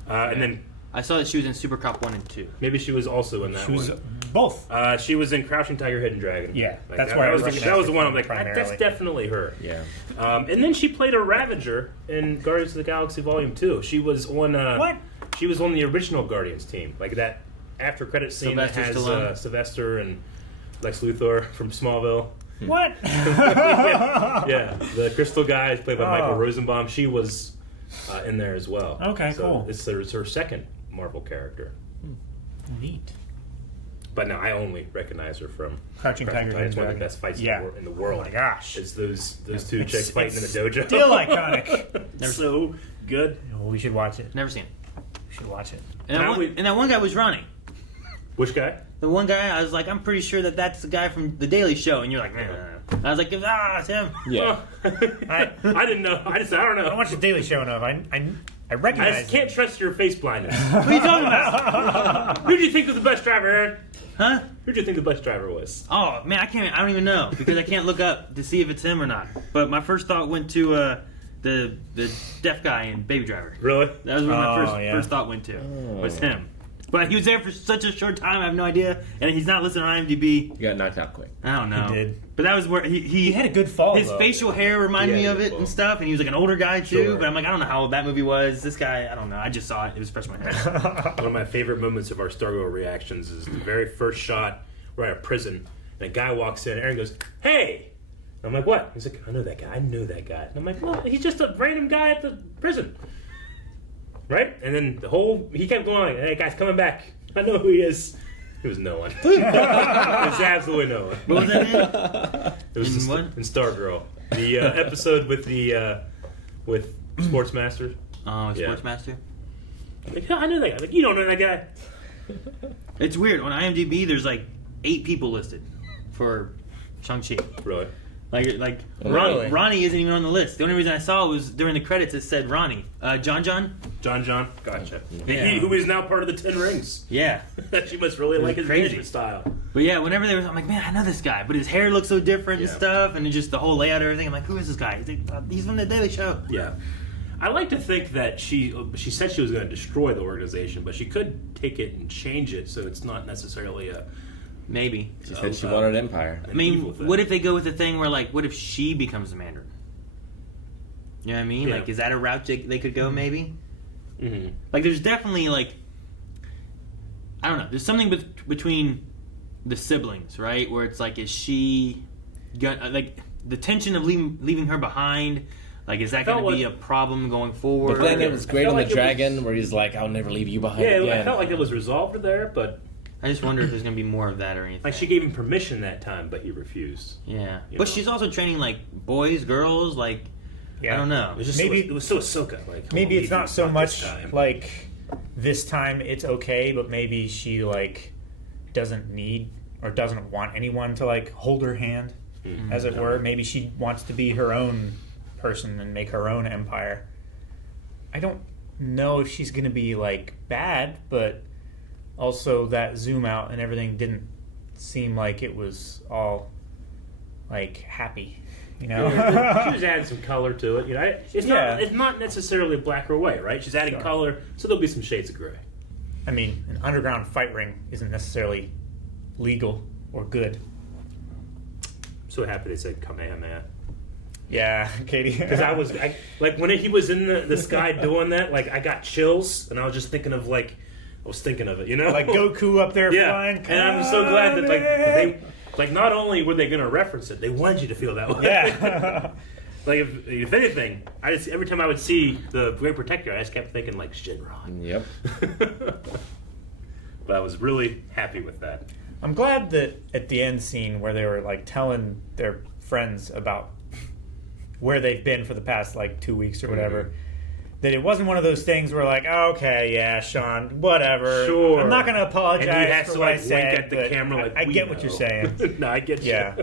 And then I saw that she was in Super Cop 1 and 2. maybe she was also in that She was one. both. She was in Crouching Tiger, Hidden Dragon. Yeah, Like, that's that, why I that was recognized that was the her one I'm like, primarily. that's definitely her. Yeah. And then she played a Ravager in Guardians of the Galaxy Volume 2. She was on What? She was on the original Guardians team. Like that after credit scene Sylvester that has Stallone? Sylvester and Lex Luthor from Smallville. What? Yeah, the Crystal guy is played by Michael Oh. Rosenbaum. She was in there as well. Okay, so cool. It's her second Marvel character. Neat. But no, I only recognize her from Crouching Tiger, Hidden It's one of the Dragon. best fights Yeah. in the world. Oh my gosh. It's those two It's- chicks fighting in the it's dojo. Still iconic. They're so good. Oh, we should watch it. Never seen it. We should watch it. And that one guy was Ronnie. Which guy? The one guy, I was like, I'm pretty sure that's the guy from The Daily Show. And you're like, nah. I was like, it's him. Yeah. I didn't know. I don't know. I watched the Daily Show enough. I I recognize just can't trust your face blindness. What are you talking about? Who do you think was the best driver, Aaron? Huh? Who do you think the best driver was? Oh, man, I don't even know. Because I can't look up to see if it's him or not. But my first thought went to the deaf guy in Baby Driver. Really? That was where my Oh, yeah. first thought went to. Was him. But he was there for such a short time, I have no idea. And he's not listed on IMDb. You got knocked out quick. I don't know. He did. But that was where he had a good fall. His though. facial hair reminded me Yeah, of good it fall. and stuff, and he was like an older guy too. Sure. But I'm like, I don't know how old that movie was. This guy, I don't know. I just saw it. It was fresh in my head. One of my favorite moments of our Stargirl reactions is the very first shot. We're at a prison, and a guy walks in. Aaron goes, "Hey!" I'm like, "What?" He's like, "I know that guy. I know that guy." And I'm like, "No, he's just a random guy at the prison, right?" And then he kept going. Hey, guy's coming back. I know who he is. It was no one. It was absolutely no one. What was that in? It was In in what? Stargirl, the episode with the with Sportsmaster. Oh, Yeah. Sportsmaster. Like, I know that guy. Like, you don't know that guy. It's weird. On IMDb, there's like 8 people listed for Shang-Chi. Really? Like Really? Ronnie isn't even on the list. The only reason I saw was during the credits it said Ronnie. John. John. Gotcha. Yeah. He, who is now part of the Ten Rings. Yeah. She must really like his crazy. management style. But yeah, whenever they were, I'm like, man, I know this guy, but his hair looks so different and Yeah. stuff, and just the whole layout and everything. I'm like, who is this guy? He's from the Daily Show. Yeah. I like to think that she said she was going to destroy the organization, but she could take it and change it so it's not necessarily a... Maybe. She said she wanted Empire. I mean, evil thing. what if they go with the thing where, like, what if she becomes the Mandarin? You know what I mean? Yeah. Like, is that a route they could go, maybe? Mm-hmm. Like, there's definitely, like, I don't know. There's something between the siblings, right? Where it's like, is she gonna, like, the tension of leaving her behind, like, is that felt going to be like- a problem going forward? But then it was great felt on the like it dragon was- where he's like, I'll never leave you behind Yeah, again. I felt like it was resolved there, but I just wonder if there's going to be more of that or anything. like she gave him permission that time, but he refused. Yeah. You But know. she's also training, like, boys, girls, like, Yeah. I don't know. It was just Maybe- it was so Ahsoka. Like Maybe it's not so much this time. like this time it's okay, but maybe she like doesn't need or doesn't want anyone to like hold her hand, as it were. Maybe she wants to be her own person and make her own empire. I don't know if she's gonna be like bad, but also that zoom out and everything didn't seem like it was all like happy, you know. Yeah, she was adding some color to it. You know, Yeah. it's not necessarily black or white, right? She's adding Sure. color, so there'll be some shades of gray. I mean, an underground fight ring isn't necessarily legal or good. I'm so happy they said Kamehameha. Yeah, Katie. Because like when he was in the sky doing that, like I got chills, and I was just thinking of like was thinking of it, you know? Like Goku up there flying. And I'm so glad that they not only were they going to reference it, they wanted you to feel that way. Yeah. Like if anything, every time I would see the Great Protector, I just kept thinking like Shinron. Yep. But I was really happy with that. I'm glad that at the end scene where they were like telling their friends about where they've been for the past like 2 weeks or whatever, that it wasn't one of those things where like, oh, okay, yeah, Sean, whatever. Sure. I'm not going to apologize and you have for to what like I said. wink at the camera. Like, I get what you're saying. No, I get you. Yeah.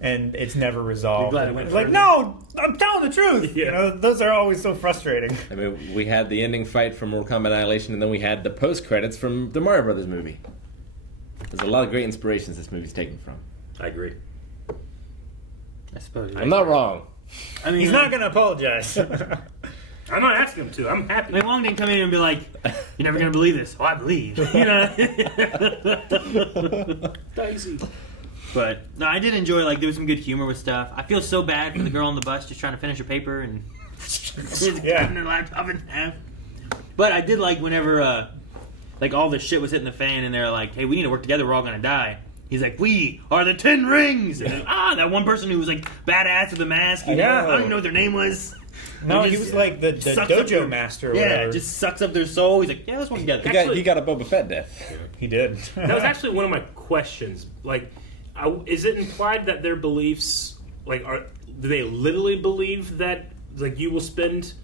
And it's never resolved. Glad it went It's like, further. no, I'm telling the truth. Yeah. You know, those are always so frustrating. I mean, we had the ending fight from Mortal Kombat Annihilation, and then we had the post credits from the Mario Brothers movie. There's a lot of great inspirations this movie's taken from. I agree. I suppose. I'm not wrong. I mean, He's not going to apologize. I'm not asking him to. I'm happy. I mean, Wong didn't come in and be like, "You're never gonna believe this." Oh, I believe. You know. Daisy. But no, I did enjoy. Like, there was some good humor with stuff. I feel so bad for the girl on the bus just trying to finish her paper and cutting her laptop in half. But I did like whenever, like, all the shit was hitting the fan, and they're like, "Hey, we need to work together. We're all gonna die." He's like, "We are the 10 Rings." And then, that one person who was like badass with the mask. You know? I don't even know what their name was. No, he was like the dojo master or whatever. Yeah, just sucks up their soul. He's like, yeah, let's work together. He got a Boba Fett death. He did. That was actually one of my questions. Like, is it implied that their beliefs, like, do they literally believe that, like, you will spend,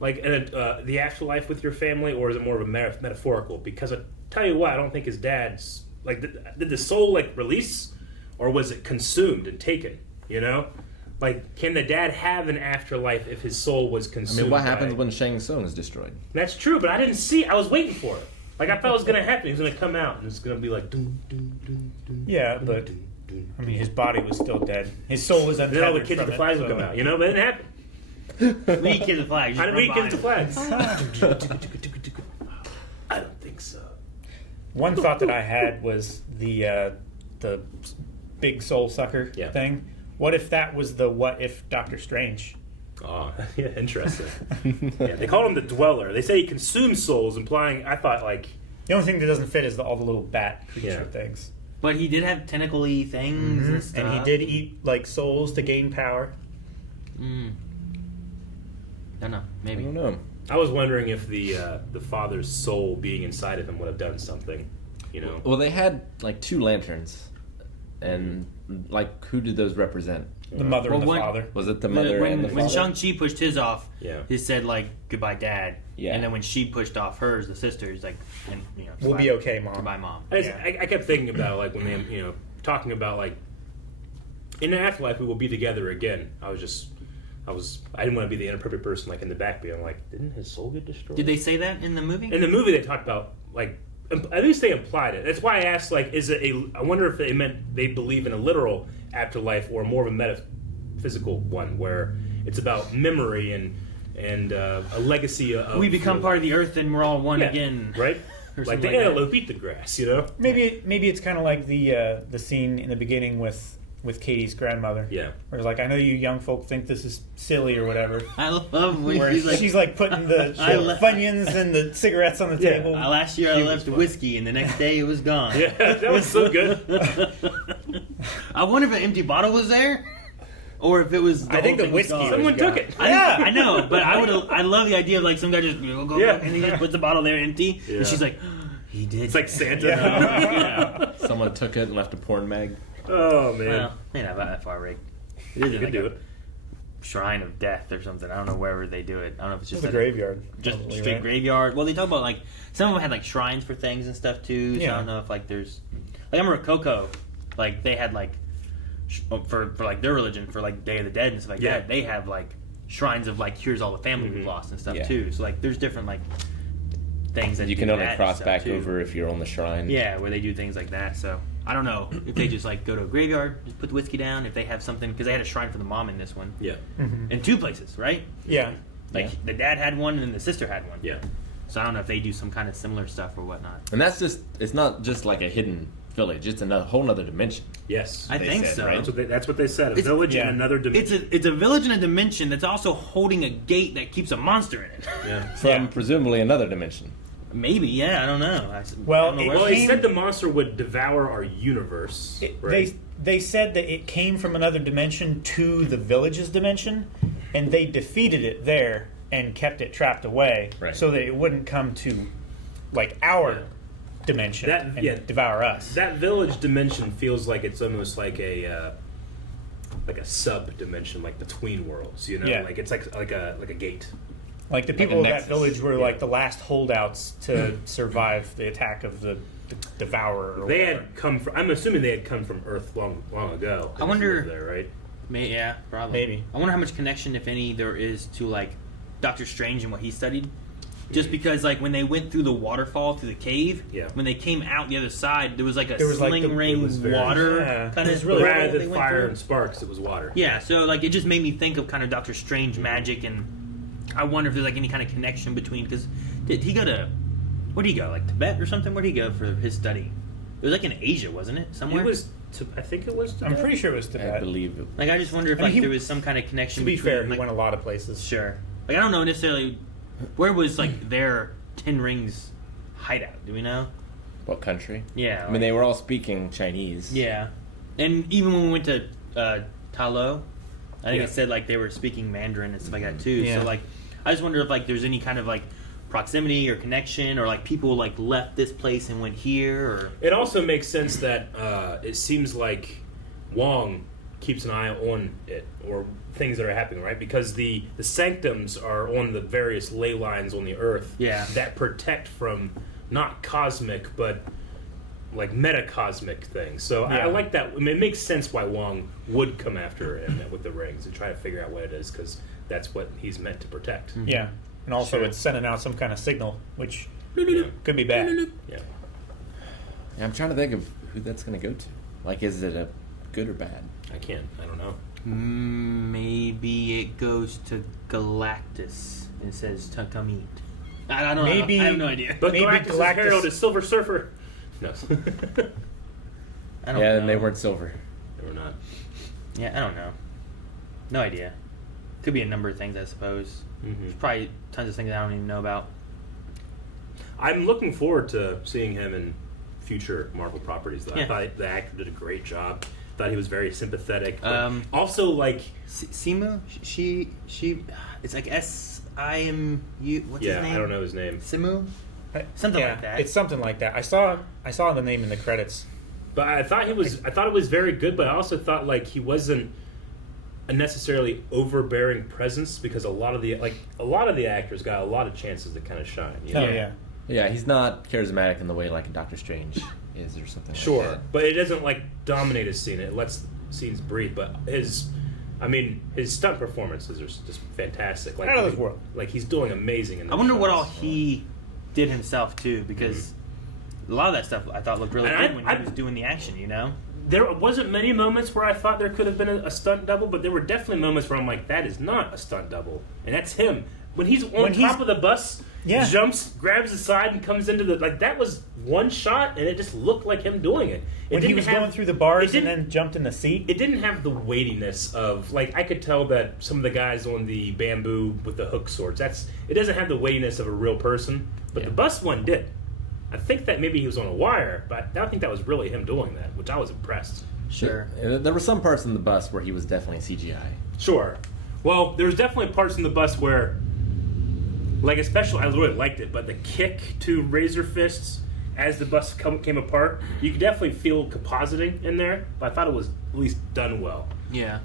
like, the afterlife with your family, or is it more of a metaphorical? Because I tell you what, I don't think his dad's, like, did the soul, like, release, or was it consumed and taken, you know? Like, can the dad have an afterlife if his soul was consumed? I mean, what happens when Shang Tsung is destroyed? That's true, but I didn't see. I was waiting for it. Like, I thought it was going to happen. He was going to come out, and it's going to be like, dun, dun, dun, dun, yeah, dun, but dun, dun, I mean, his body was still dead. His soul was untethered. then all the kids with the flags would come out, you know? But it didn't happen. We need kids with flags. I didn't need kids with flags. I don't think so. One thought that I had was the big soul sucker thing. What if that was the what if Doctor Strange? Oh, yeah, interesting. Yeah, they call him the Dweller. They say he consumes souls, implying, I thought, like... The only thing that doesn't fit is all the little bat creature things. But he did have tentacle-y things and stuff. And he did eat, like, souls to gain power. Don't know. Maybe. I don't know. I was wondering if the father's soul being inside of him would have done something, you know? Well, they had, like, 2 lanterns. And, like, who did those represent? The mother and the father. Was it the mother and the father? When Shang-Chi pushed his off, Yeah. he said, like, goodbye, Dad. Yeah. And then when she pushed off hers, the sisters, like, and, you know, We'll be okay, Mom. Goodbye, Mom. I kept thinking about, like, when they, you know, talking about, like, in the afterlife we will be together again. I didn't want to be the inappropriate person, like, in the back being like, didn't his soul get destroyed? Did they say that in the movie? In the movie they talked about, like, at least they implied it. That's why I asked, like, I wonder if they meant they believe in a literal afterlife or more of a metaphysical one where it's about memory and a legacy of... We become part of the earth and we're all one again. Right? Or Like something the like antelope eat the grass, you know? Maybe it's kind of like the scene in the beginning with Katie's grandmother. Yeah. Where it's like, I know you young folk think this is silly or whatever. I love when where she's like putting the Funyuns and the cigarettes on the table. Last year I left whiskey and the next day it was gone. Yeah, that was so good. I wonder if an empty bottle was there. Or if it was, I think the whiskey. Someone took it. I know, but I love the idea of like some guy just go, and he just puts the bottle there empty, and she's like, he did. It's like Santa. Yeah. Someone took it and left a porn mag. Oh man, well, not that far, Rick. It is like a shrine of death or something. I don't know wherever they do it. I don't know if it's just a graveyard, just probably, straight right? graveyard. Well, they talk about like some of them had like shrines for things and stuff too. So I don't know if like there's like I remember Coco, like they had like. For like their religion, for like Day of the Dead and stuff like that, they have like shrines of like here's all the family we've lost and stuff too. So like there's different like things that you can only cross back over if you're on the shrine. Yeah, where they do things like that. So I don't know if they just like go to a graveyard, just put the whiskey down. If they have something, because they had a shrine for the mom in this one. Yeah, in 2 places, right? Yeah, like the dad had one and then the sister had one. Yeah. So I don't know if they do some kind of similar stuff or whatnot. And that's just—it's not just like a hidden village; it's a whole other dimension. Yes, I think so. Right? That's what they said. A village in another dimension. It's a village in a dimension that's also holding a gate that keeps a monster in it. Yeah. From presumably another dimension. Maybe, yeah, I don't know. He said the monster would devour our universe. Right? They said that it came from another dimension to the village's dimension, and they defeated it there and kept it trapped away so that it wouldn't come to like our dimension and devour us. That village dimension feels like it's almost like a sub dimension, like between worlds. You know, like it's like a gate. Like the people of that village were like the last holdouts to survive the attack of the devourer. They had come from. I'm assuming they had come from Earth long ago. I wonder. There, right? Yeah, probably. Maybe. I wonder how much connection, if any, there is to like Doctor Strange and what he studied. Just because, like, when they went through the waterfall, through the cave, when they came out the other side, there was like a sling ring water kind of. Really rather than fire and sparks, it was water. Yeah, so like it just made me think of kind of Doctor Strange magic, and I wonder if there's like any kind of connection between. Because did he go to? Where did he go? Like Tibet or something? Where did he go for his study? It was like in Asia, wasn't it? Somewhere. It was. I think it was. Tibet. I'm pretty sure it was Tibet. I believe it. Like I just wonder if there was some kind of connection. To be between, fair, he went a lot of places. Sure. Like I don't know necessarily. Where was like their Ten Rings hideout? Do we know? What country? Yeah. I mean, they were all speaking Chinese. Yeah. And even when we went to Talo, I think it said like they were speaking Mandarin and stuff like that too. Yeah. So like, I just wonder if like there's any kind of like proximity or connection, or like people like left this place and went here. Or it also makes sense that it seems like Wong keeps an eye on it or things that are happening, right? Because the sanctums are on the various ley lines on the earth that protect from not cosmic but like metacosmic things. So I like that. I mean, it makes sense why Wong would come after him with the rings and try to figure out what it is, because that's what he's meant to protect. Mm-hmm. Yeah, and also it's sending out some kind of signal, which could be bad. Yeah, I'm trying to think of who that's going to go to. Like, is it a good or bad? I don't know. Maybe it goes to Galactus and says to come eat. I don't know. I have no idea. But maybe Galactus' herald is Silver Surfer. No. I don't know. And they weren't silver. They were not. Yeah, I don't know. No idea. Could be a number of things, I suppose. Mm-hmm. There's probably tons of things I don't even know about. I'm looking forward to seeing him in future Marvel properties, though. I thought the actor did a great job. Thought he was very sympathetic. Also, like Simu, she, it's like S-I-M-U. What's his name? I don't know his name. Simu, something like that. It's something like that. I saw the name in the credits. But I thought it was very good. But I also thought like he wasn't a necessarily overbearing presence, because a lot of the actors got a lot of chances to kind of shine. You know? Yeah, he's not charismatic in the way like a Doctor Strange is or something. Sure, like that. but it doesn't like dominate a scene. It lets scenes breathe. But his stunt performances are just fantastic. Like, out of this world. Like he's doing amazing. In I wonder what all he did himself too, because a lot of that stuff I thought looked really good when he was doing the action. You know, there wasn't many moments where I thought there could have been a stunt double, but there were definitely moments where I'm like, that is not a stunt double, and that's him when he's on top of the bus. Yeah. Jumps, grabs the side, and comes into the that was one shot, and it just looked like him doing it. When he was going through the bars and then jumped in the seat, it didn't have the weightiness of like I could tell that some of the guys on the bamboo with the hook swords. It doesn't have the weightiness of a real person, but the bus one did. I think that maybe he was on a wire, but I don't think that was really him doing that, which I was impressed. Sure, there were some parts in the bus where he was definitely CGI. Sure, well, there's definitely parts in the bus where. Like, especially, I really liked it, but the kick to Razor Fists as the bus came apart, you could definitely feel compositing in there, but I thought it was at least done well. Yeah.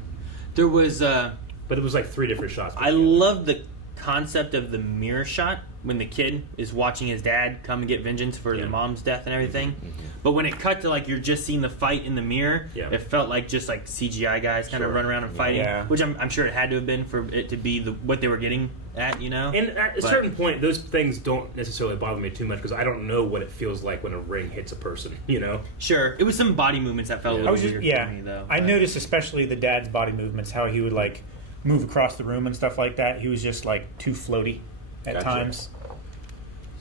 There was... but it was like 3 different shots. I love the concept of the mirror shot when the kid is watching his dad come and get vengeance for the mom's death and everything. Mm-hmm. But when it cut to, like, you're just seeing the fight in the mirror, it felt like just, like, CGI guys kind of run around and fighting, which I'm sure it had to have been for it to be what they were getting at, you know? And at a certain point, those things don't necessarily bother me too much, because I don't know what it feels like when a ring hits a person, you know? Sure. It was some body movements that felt a little weird to me, though. I noticed especially the dad's body movements, how he would, like, move across the room and stuff like that. He was just, like, too floaty at times.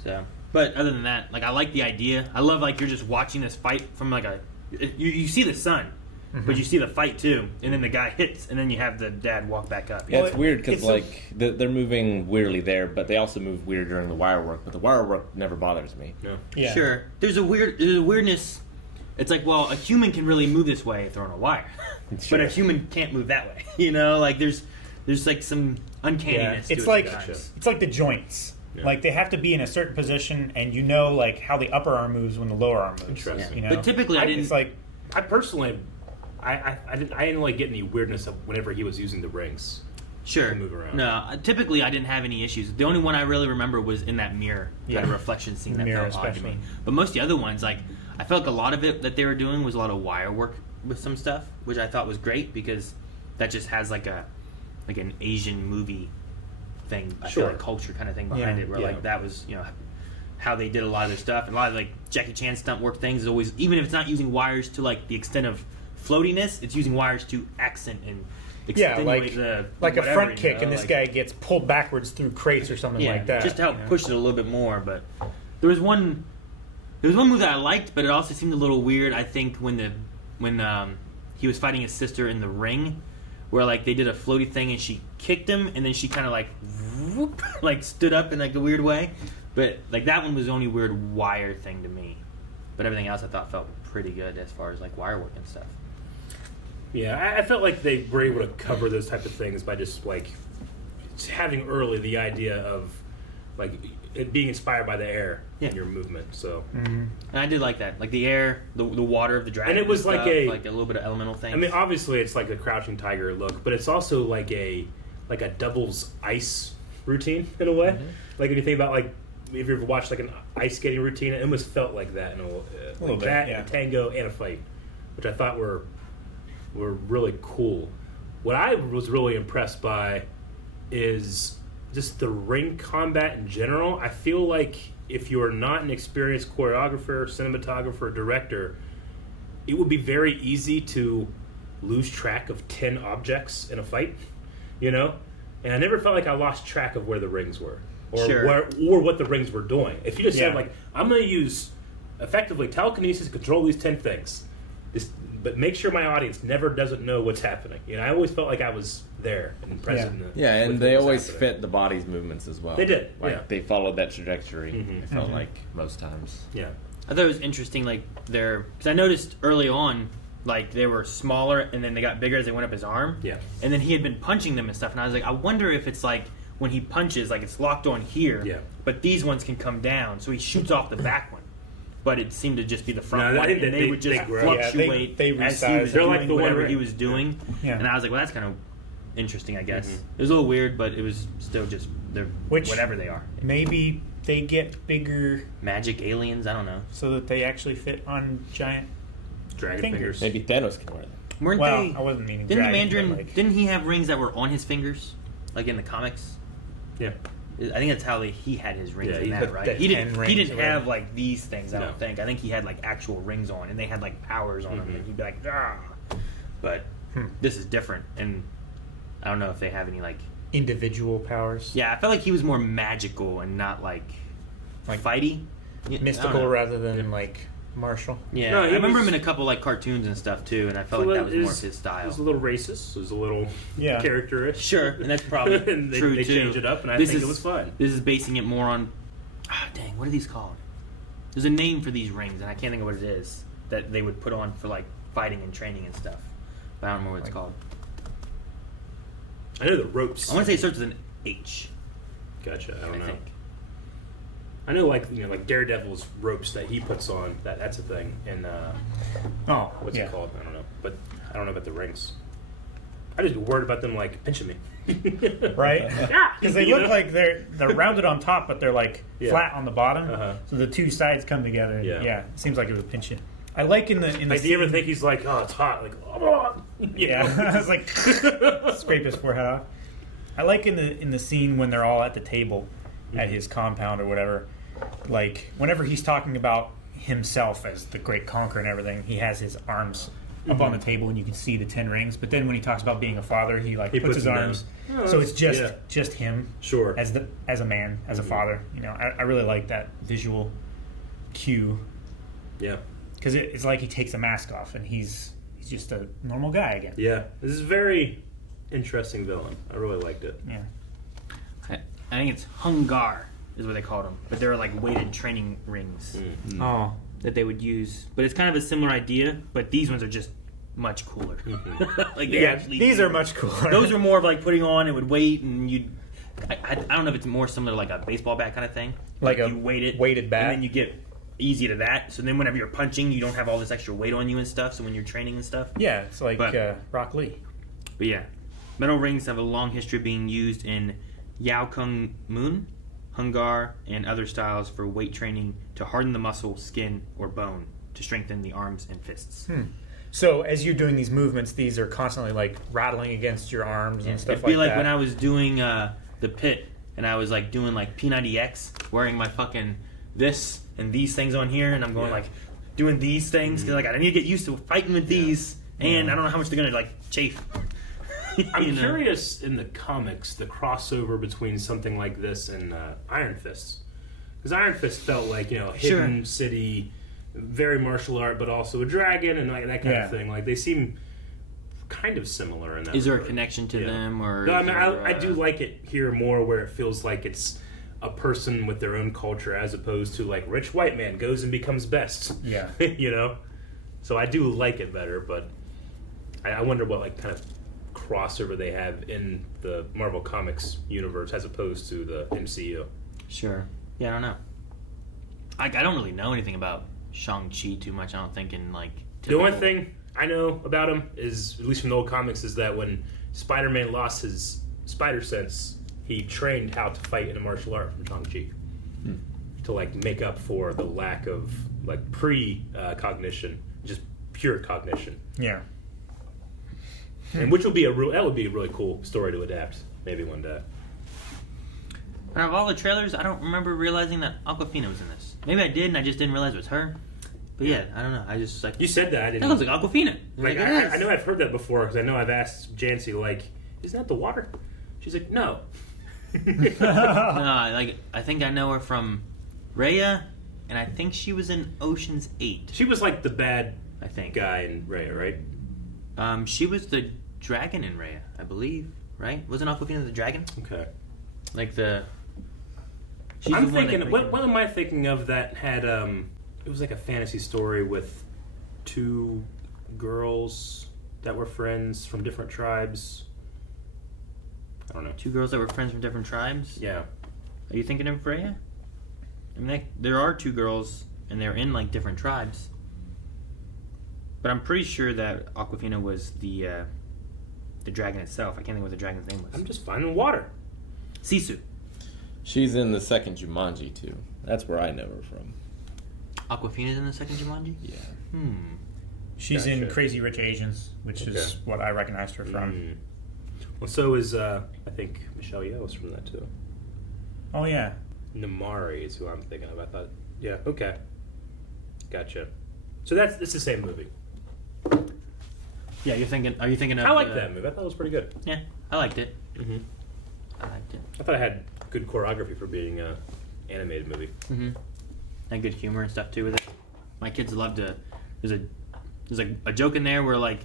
So, but other than that, like, I like the idea. I love, like, you're just watching this fight from, like, you see the sun. but you see the fight too, and then the guy hits, and then you have the dad walk back up. Yeah, it's weird because they're moving weirdly there, but they also move weird during the wire work. But the wire work never bothers me. No. Yeah. Sure. There's a weirdness. It's like, well, a human can really move this way if they're on a wire, Sure. but a human can't move that way. You know, like there's like some uncanniness. It's to like it sometimes. it's like the joints. Yeah. Like they have to be in a certain position, and you know, like how the upper arm moves when the lower arm moves. Interesting. You know? But typically, I didn't. It's like I personally, I didn't like get any weirdness of whenever he was using the rings. Sure. To move around. No, typically I didn't have any issues. The only one I really remember was in that mirror kind of reflection scene The that mirror felt odd to me. especially. But most of the other ones, like I felt like a lot of it that they were doing was a lot of wire work with some stuff, which I thought was great because that just has like an Asian movie thing, I feel like culture kind of thing behind it, where like that was how they did a lot of their stuff, and a lot of like Jackie Chan stunt work things is always, even if it's not using wires to like the extent of floatiness, it's using wires to accent and extenuate the like a whatever, front kick, know? and this Like- guy gets pulled backwards through crates or something like that. just to help push it a little bit more. But there was one move that I liked, but it also seemed a little weird. I think when he was fighting his sister in the ring, where like they did a floaty thing and she kicked him, and then she kind of like whoop, like stood up in like a weird way. But like that one was the only weird wire thing to me. But everything else I thought felt pretty good as far as like wire work and stuff. Yeah, I felt like they were able to cover those type of things by just like having early the idea of like it being inspired by the air in your movement. So, And I did like that, like the air, the water of the dragon, and it was stuff, like a little bit of elemental thing. I mean, obviously it's like a Crouching Tiger look, but it's also like a doubles ice routine in a way. Like when you think about like if you ever watched like an ice skating routine, it almost felt like that in a little bit, a tango and a fight, which I thought were really cool. What I was really impressed by is just the ring combat in general. I feel like if you're not an experienced choreographer, cinematographer, director, it would be very easy to lose track of 10 objects in a fight, you know? And I never felt like I lost track of where the rings were or what the rings were doing. If you just said, like, I'm going to use effectively telekinesis to control these 10 things, but make sure my audience never doesn't know what's happening. You know, I always felt like I was there and present. And they always fit the body's movements as well. They did. Like they followed that trajectory. I felt like most times. Yeah. I thought it was interesting, like because I noticed early on, like they were smaller and then they got bigger as they went up his arm. Yeah. And then he had been punching them and stuff, and I was like, I wonder if it's like when he punches, like it's locked on here. Yeah. But these ones can come down, so he shoots off the back one. But it seemed to just be the front No, one, I think and they would just grow. fluctuate they as he resize was it. They're like doing the one whatever ring. he was doing. Yeah. And I was like, well, that's kind of interesting, I guess. It was a little weird, but it was still just they're whatever they are. Maybe they get bigger Magic aliens, I don't know. so that they actually fit on giant Dragon fingers. Maybe Thanos can wear them. Weren't Well, they? I wasn't meaning Didn't dragon, the Mandarin? but, like- Didn't he have rings that were on his fingers, like in the comics? Yeah. I think that's how he had his rings Yeah, in he that, had right? the He 10 didn't. rings He or didn't whatever. have like these things. I No. don't think. I think he had like actual rings on, and they had like powers on them, and he'd be like, ah. But this is different, and I don't know if they have any like. individual powers. Yeah, I felt like he was more magical and not like fighty, I don't Mystical know. rather than like martial. Yeah, No, I he remember was- him in a couple like cartoons and stuff too, and I felt like that was more of his It style. was a little racist. It was a little characterish. Sure, and that's probably and they, true they too. changed it up, and I This think is- it was fun. This is basing it more on. Dang, what are these called? There's a name for these rings, and I can't think of what it is that they would put on for like fighting and training and stuff. But I don't remember what it's called. I know the ropes. I want to say it starts with an H. Gotcha. I don't know. think. I know, like like Daredevil's ropes that he puts on. That's a thing. And what's it called? I don't know. But I don't know about the rings. I just worried about them like pinching me. Right? Yeah, Because they you look know? like they're rounded on top, but they're like flat on the bottom. So the two sides come together. Yeah. It seems like it would pinch you. I like in the Like, do you ever think he's like, oh, it's hot? Like, oh, yeah, it's like scrape his forehead off. I like in the scene when they're all at the table at his compound or whatever. Like whenever he's talking about himself as the great conqueror and everything, he has his arms up on the table and you can see the 10 rings. But then when he talks about being a father, he puts his them arms. down. Oh, So it's that's- just him. Sure. As a man, as a father. You know, I really like that visual cue. Yeah. Because it's like he takes a mask off and he's he's just a normal guy again. Yeah, this is a very interesting villain. I really liked it. Yeah. I think it's Hungar is what they called them, but they were like weighted training rings. Oh. That they would use, but it's kind of a similar idea. But these ones are just much cooler. Like they actually, these are much cooler. Those are more of like putting on. It would weight, and you. I don't know if it's more similar to like a baseball bat kind of thing. Like a you weight it, weighted bat, and then you get easy to that. So then whenever you're punching, you don't have all this extra weight on you and stuff. So when you're training and stuff, yeah, it's like Rock Lee. But yeah, metal rings have a long history of being used in Yao Kung Moon, Hungar, and other styles for weight training to harden the muscle, skin, or bone to strengthen the arms and fists. So as you're doing these movements, these are constantly like rattling against your arms and stuff like that. It'd be like when I was doing the pit and I was like doing like P90X, wearing my fucking this and these things on here, and I'm going like doing these things because like I need to get used to fighting with these, and I don't know how much they're gonna like chafe. I'm curious in the comics the crossover between something like this and Iron Fist, because Iron Fist felt like hidden city, very martial art, but also a dragon and like that kind of thing. Like they seem kind of similar in that. Is there a connection to them, or? No, I mean I do like it here more where it feels like it's a person with their own culture as opposed to like rich white man goes and becomes best. Yeah, So I do like it better, but I wonder what like kind of crossover they have in the Marvel Comics universe as opposed to the MCU. Sure. Yeah, I don't know. I don't really know anything about Shang-Chi too much, I don't think, in like... The only thing I know about him is, at least from the old comics, is that when Spider-Man lost his spider sense, he trained how to fight in a martial art from Shang-Chi. To like make up for the lack of like pre-cognition, just pure cognition. Yeah. And which would be a really cool story to adapt maybe one day. Out of all the trailers, I don't remember realizing that Awkwafina was in this. Maybe I did, and I just didn't realize it was her. But yeah, I don't know. I just like you said that. I didn't. That looks like Awkwafina. Like I know I've heard that before because I know I've asked Jancy like, isn't that the water? She's like, no. No, like I think I know her from Raya, and I think she was in Ocean's 8. She was like the bad guy in Raya, right? She was the dragon in Raya, I believe. Right? Wasn't Awkwafina the dragon? Okay. Like the. I'm thinking. What am I thinking of that had? It was like a fantasy story with two girls that were friends from different tribes. I don't know. Two girls that were friends from different tribes? Yeah. Are you thinking of Raya? I mean, there are two girls, and they're in like different tribes. But I'm pretty sure that Awkwafina was the dragon itself. I can't think what the dragon's name was. I'm just finding water. Sisu. She's in the second Jumanji too. That's where I know her from. Awkwafina's in the second Jumanji? Yeah. She's in Crazy Rich Asians, which is what I recognized her from. Well, so is I think Michelle Yeoh is from that too. Oh yeah. Namari is who I'm thinking of. I thought, yeah, okay, gotcha. So it's the same movie. Yeah, you're thinking. Are you thinking of? I liked that movie. I thought it was pretty good. Yeah, I liked it. Mm-hmm. I liked it. I thought it had good choreography for being an animated movie. Mm-hmm. And good humor and stuff too with it. My kids love to. There's a joke in there where like,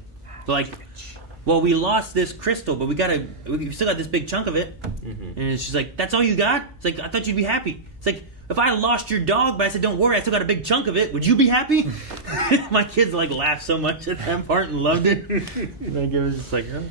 well, we lost this crystal, but we still got this big chunk of it. Mm-hmm. And she's like, that's all you got? It's like, I thought you'd be happy. It's like, if I lost your dog, but I said, don't worry, I still got a big chunk of it, would you be happy? My kids like laughed so much at that part and loved it. Like it was just like, oh.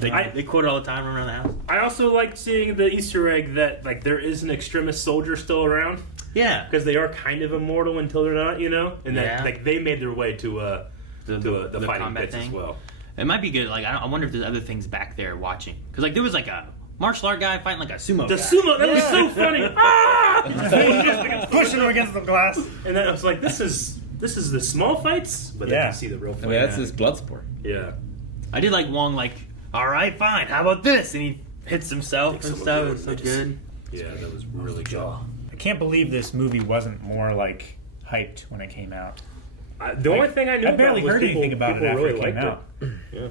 They quote it all the time around the house. I also liked seeing the Easter egg that like there is an extremist soldier still around. Yeah, because they are kind of immortal until they're not, and that like they made their way to the fighting bits as well. It might be good. Like I wonder if there's other things back there watching because like there was like a martial art guy fighting like a sumo. Sumo that was so funny. Just pushing him against the glass, and then I was like, this is the small fights, but then you see the real fight. I mean, that's his blood sport. Yeah, I did like Wong like. All right, fine. How about this? And he hits himself and stuff. It was so good. Yeah, that was really good. I can't believe this movie wasn't more like hyped when it came out. The only thing I knew I barely heard anything about it after it came out. Yeah,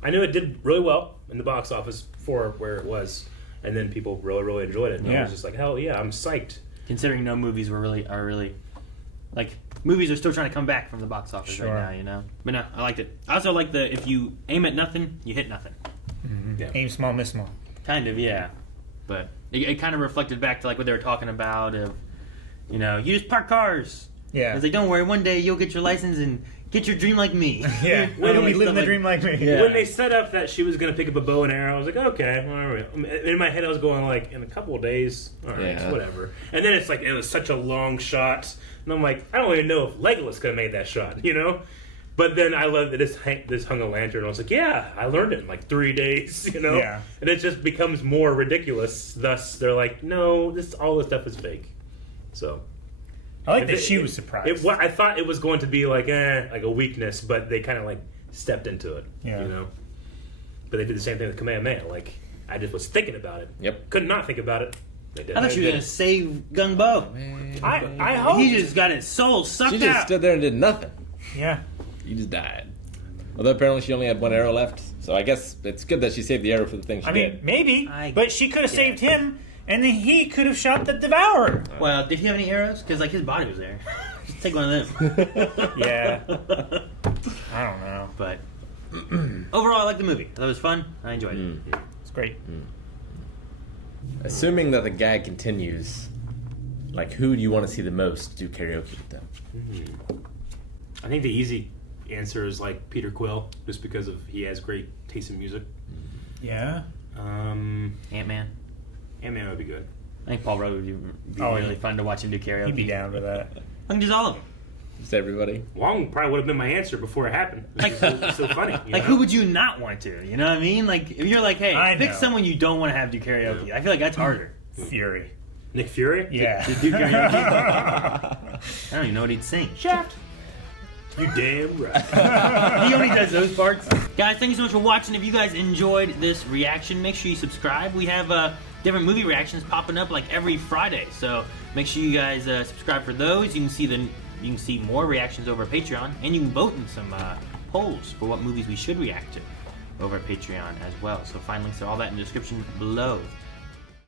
I knew it did really well in the box office for where it was, and then people really, really enjoyed it. And I was just like, hell yeah, I'm psyched. Considering no movies are really Like movies are still trying to come back from the box office Sure. right now, you know. But no, I liked it. I also like the if you aim at nothing, you hit nothing. Mm-hmm. Yeah. Aim small, miss small. Kind of, yeah. But it kind of reflected back to like what they were talking about of, you know, you just park cars. Yeah. It's like, don't worry, one day you'll get your license and get your dream like me. Yeah. When You'll be we- living the dream like me. Yeah. When they set up that she was going to pick up a bow and arrow, I was like, okay. All right. In my head, I was going like, in a couple of days, all right, Yeah. whatever. And then it's like, it was such a long shot. And I'm like, I don't even know if Legolas could have made that shot, you know? But then I love that this hung a lantern. I was like, yeah, I learned it in like 3 days, you know? Yeah. And it just becomes more ridiculous. Thus, they're like, no, all this stuff is fake. So... I like that she was surprised. I thought it was going to be like a weakness, but they kind of like stepped into it. Yeah. You know. But they did the same thing with Kamehameha. Like I just was thinking about it. Yep. Could not think about it. They did. I thought she was gonna save Gung Bo. I hope. He just got his soul sucked She just out. stood there and did nothing. Yeah. He just died. Although apparently she only had one arrow left, so I guess it's good that she saved the arrow for the thing she I did. mean, maybe, but she could have Yeah. saved him, and then he could have shot the Devourer. Well, did he have any arrows? Because like his body was there. Just take one of them. Yeah. I don't know. But overall, I liked the movie. I thought it was fun. I enjoyed it. It's great. Assuming that the gag continues, like who do you want to see the most do karaoke with them? I think the easy answer is like Peter Quill, just because he has great taste in music. Yeah. Ant-Man. Ant-Man would be good. I think Paul Rudd would be Oh, really yeah. fun to watch him do karaoke. He'd be down for that. I think just all of them. Just everybody. Wong probably would have been my answer before it happened. It's so funny. Like, who would you not want to? You know what I mean? Like, if you're like, hey, I pick know. someone you don't want to have do karaoke. I feel like that's harder. Fury. Nick Fury? Yeah. To do karaoke. I don't even know what he'd sing. Shaft. You damn right. He only does those parts. Guys, thank you so much for watching. If you guys enjoyed this reaction, make sure you subscribe. We have different movie reactions popping up like every Friday, so make sure you guys subscribe for those. You can see more reactions over at Patreon, and you can vote in some polls for what movies we should react to over at Patreon as well. So find links to all that in the description below.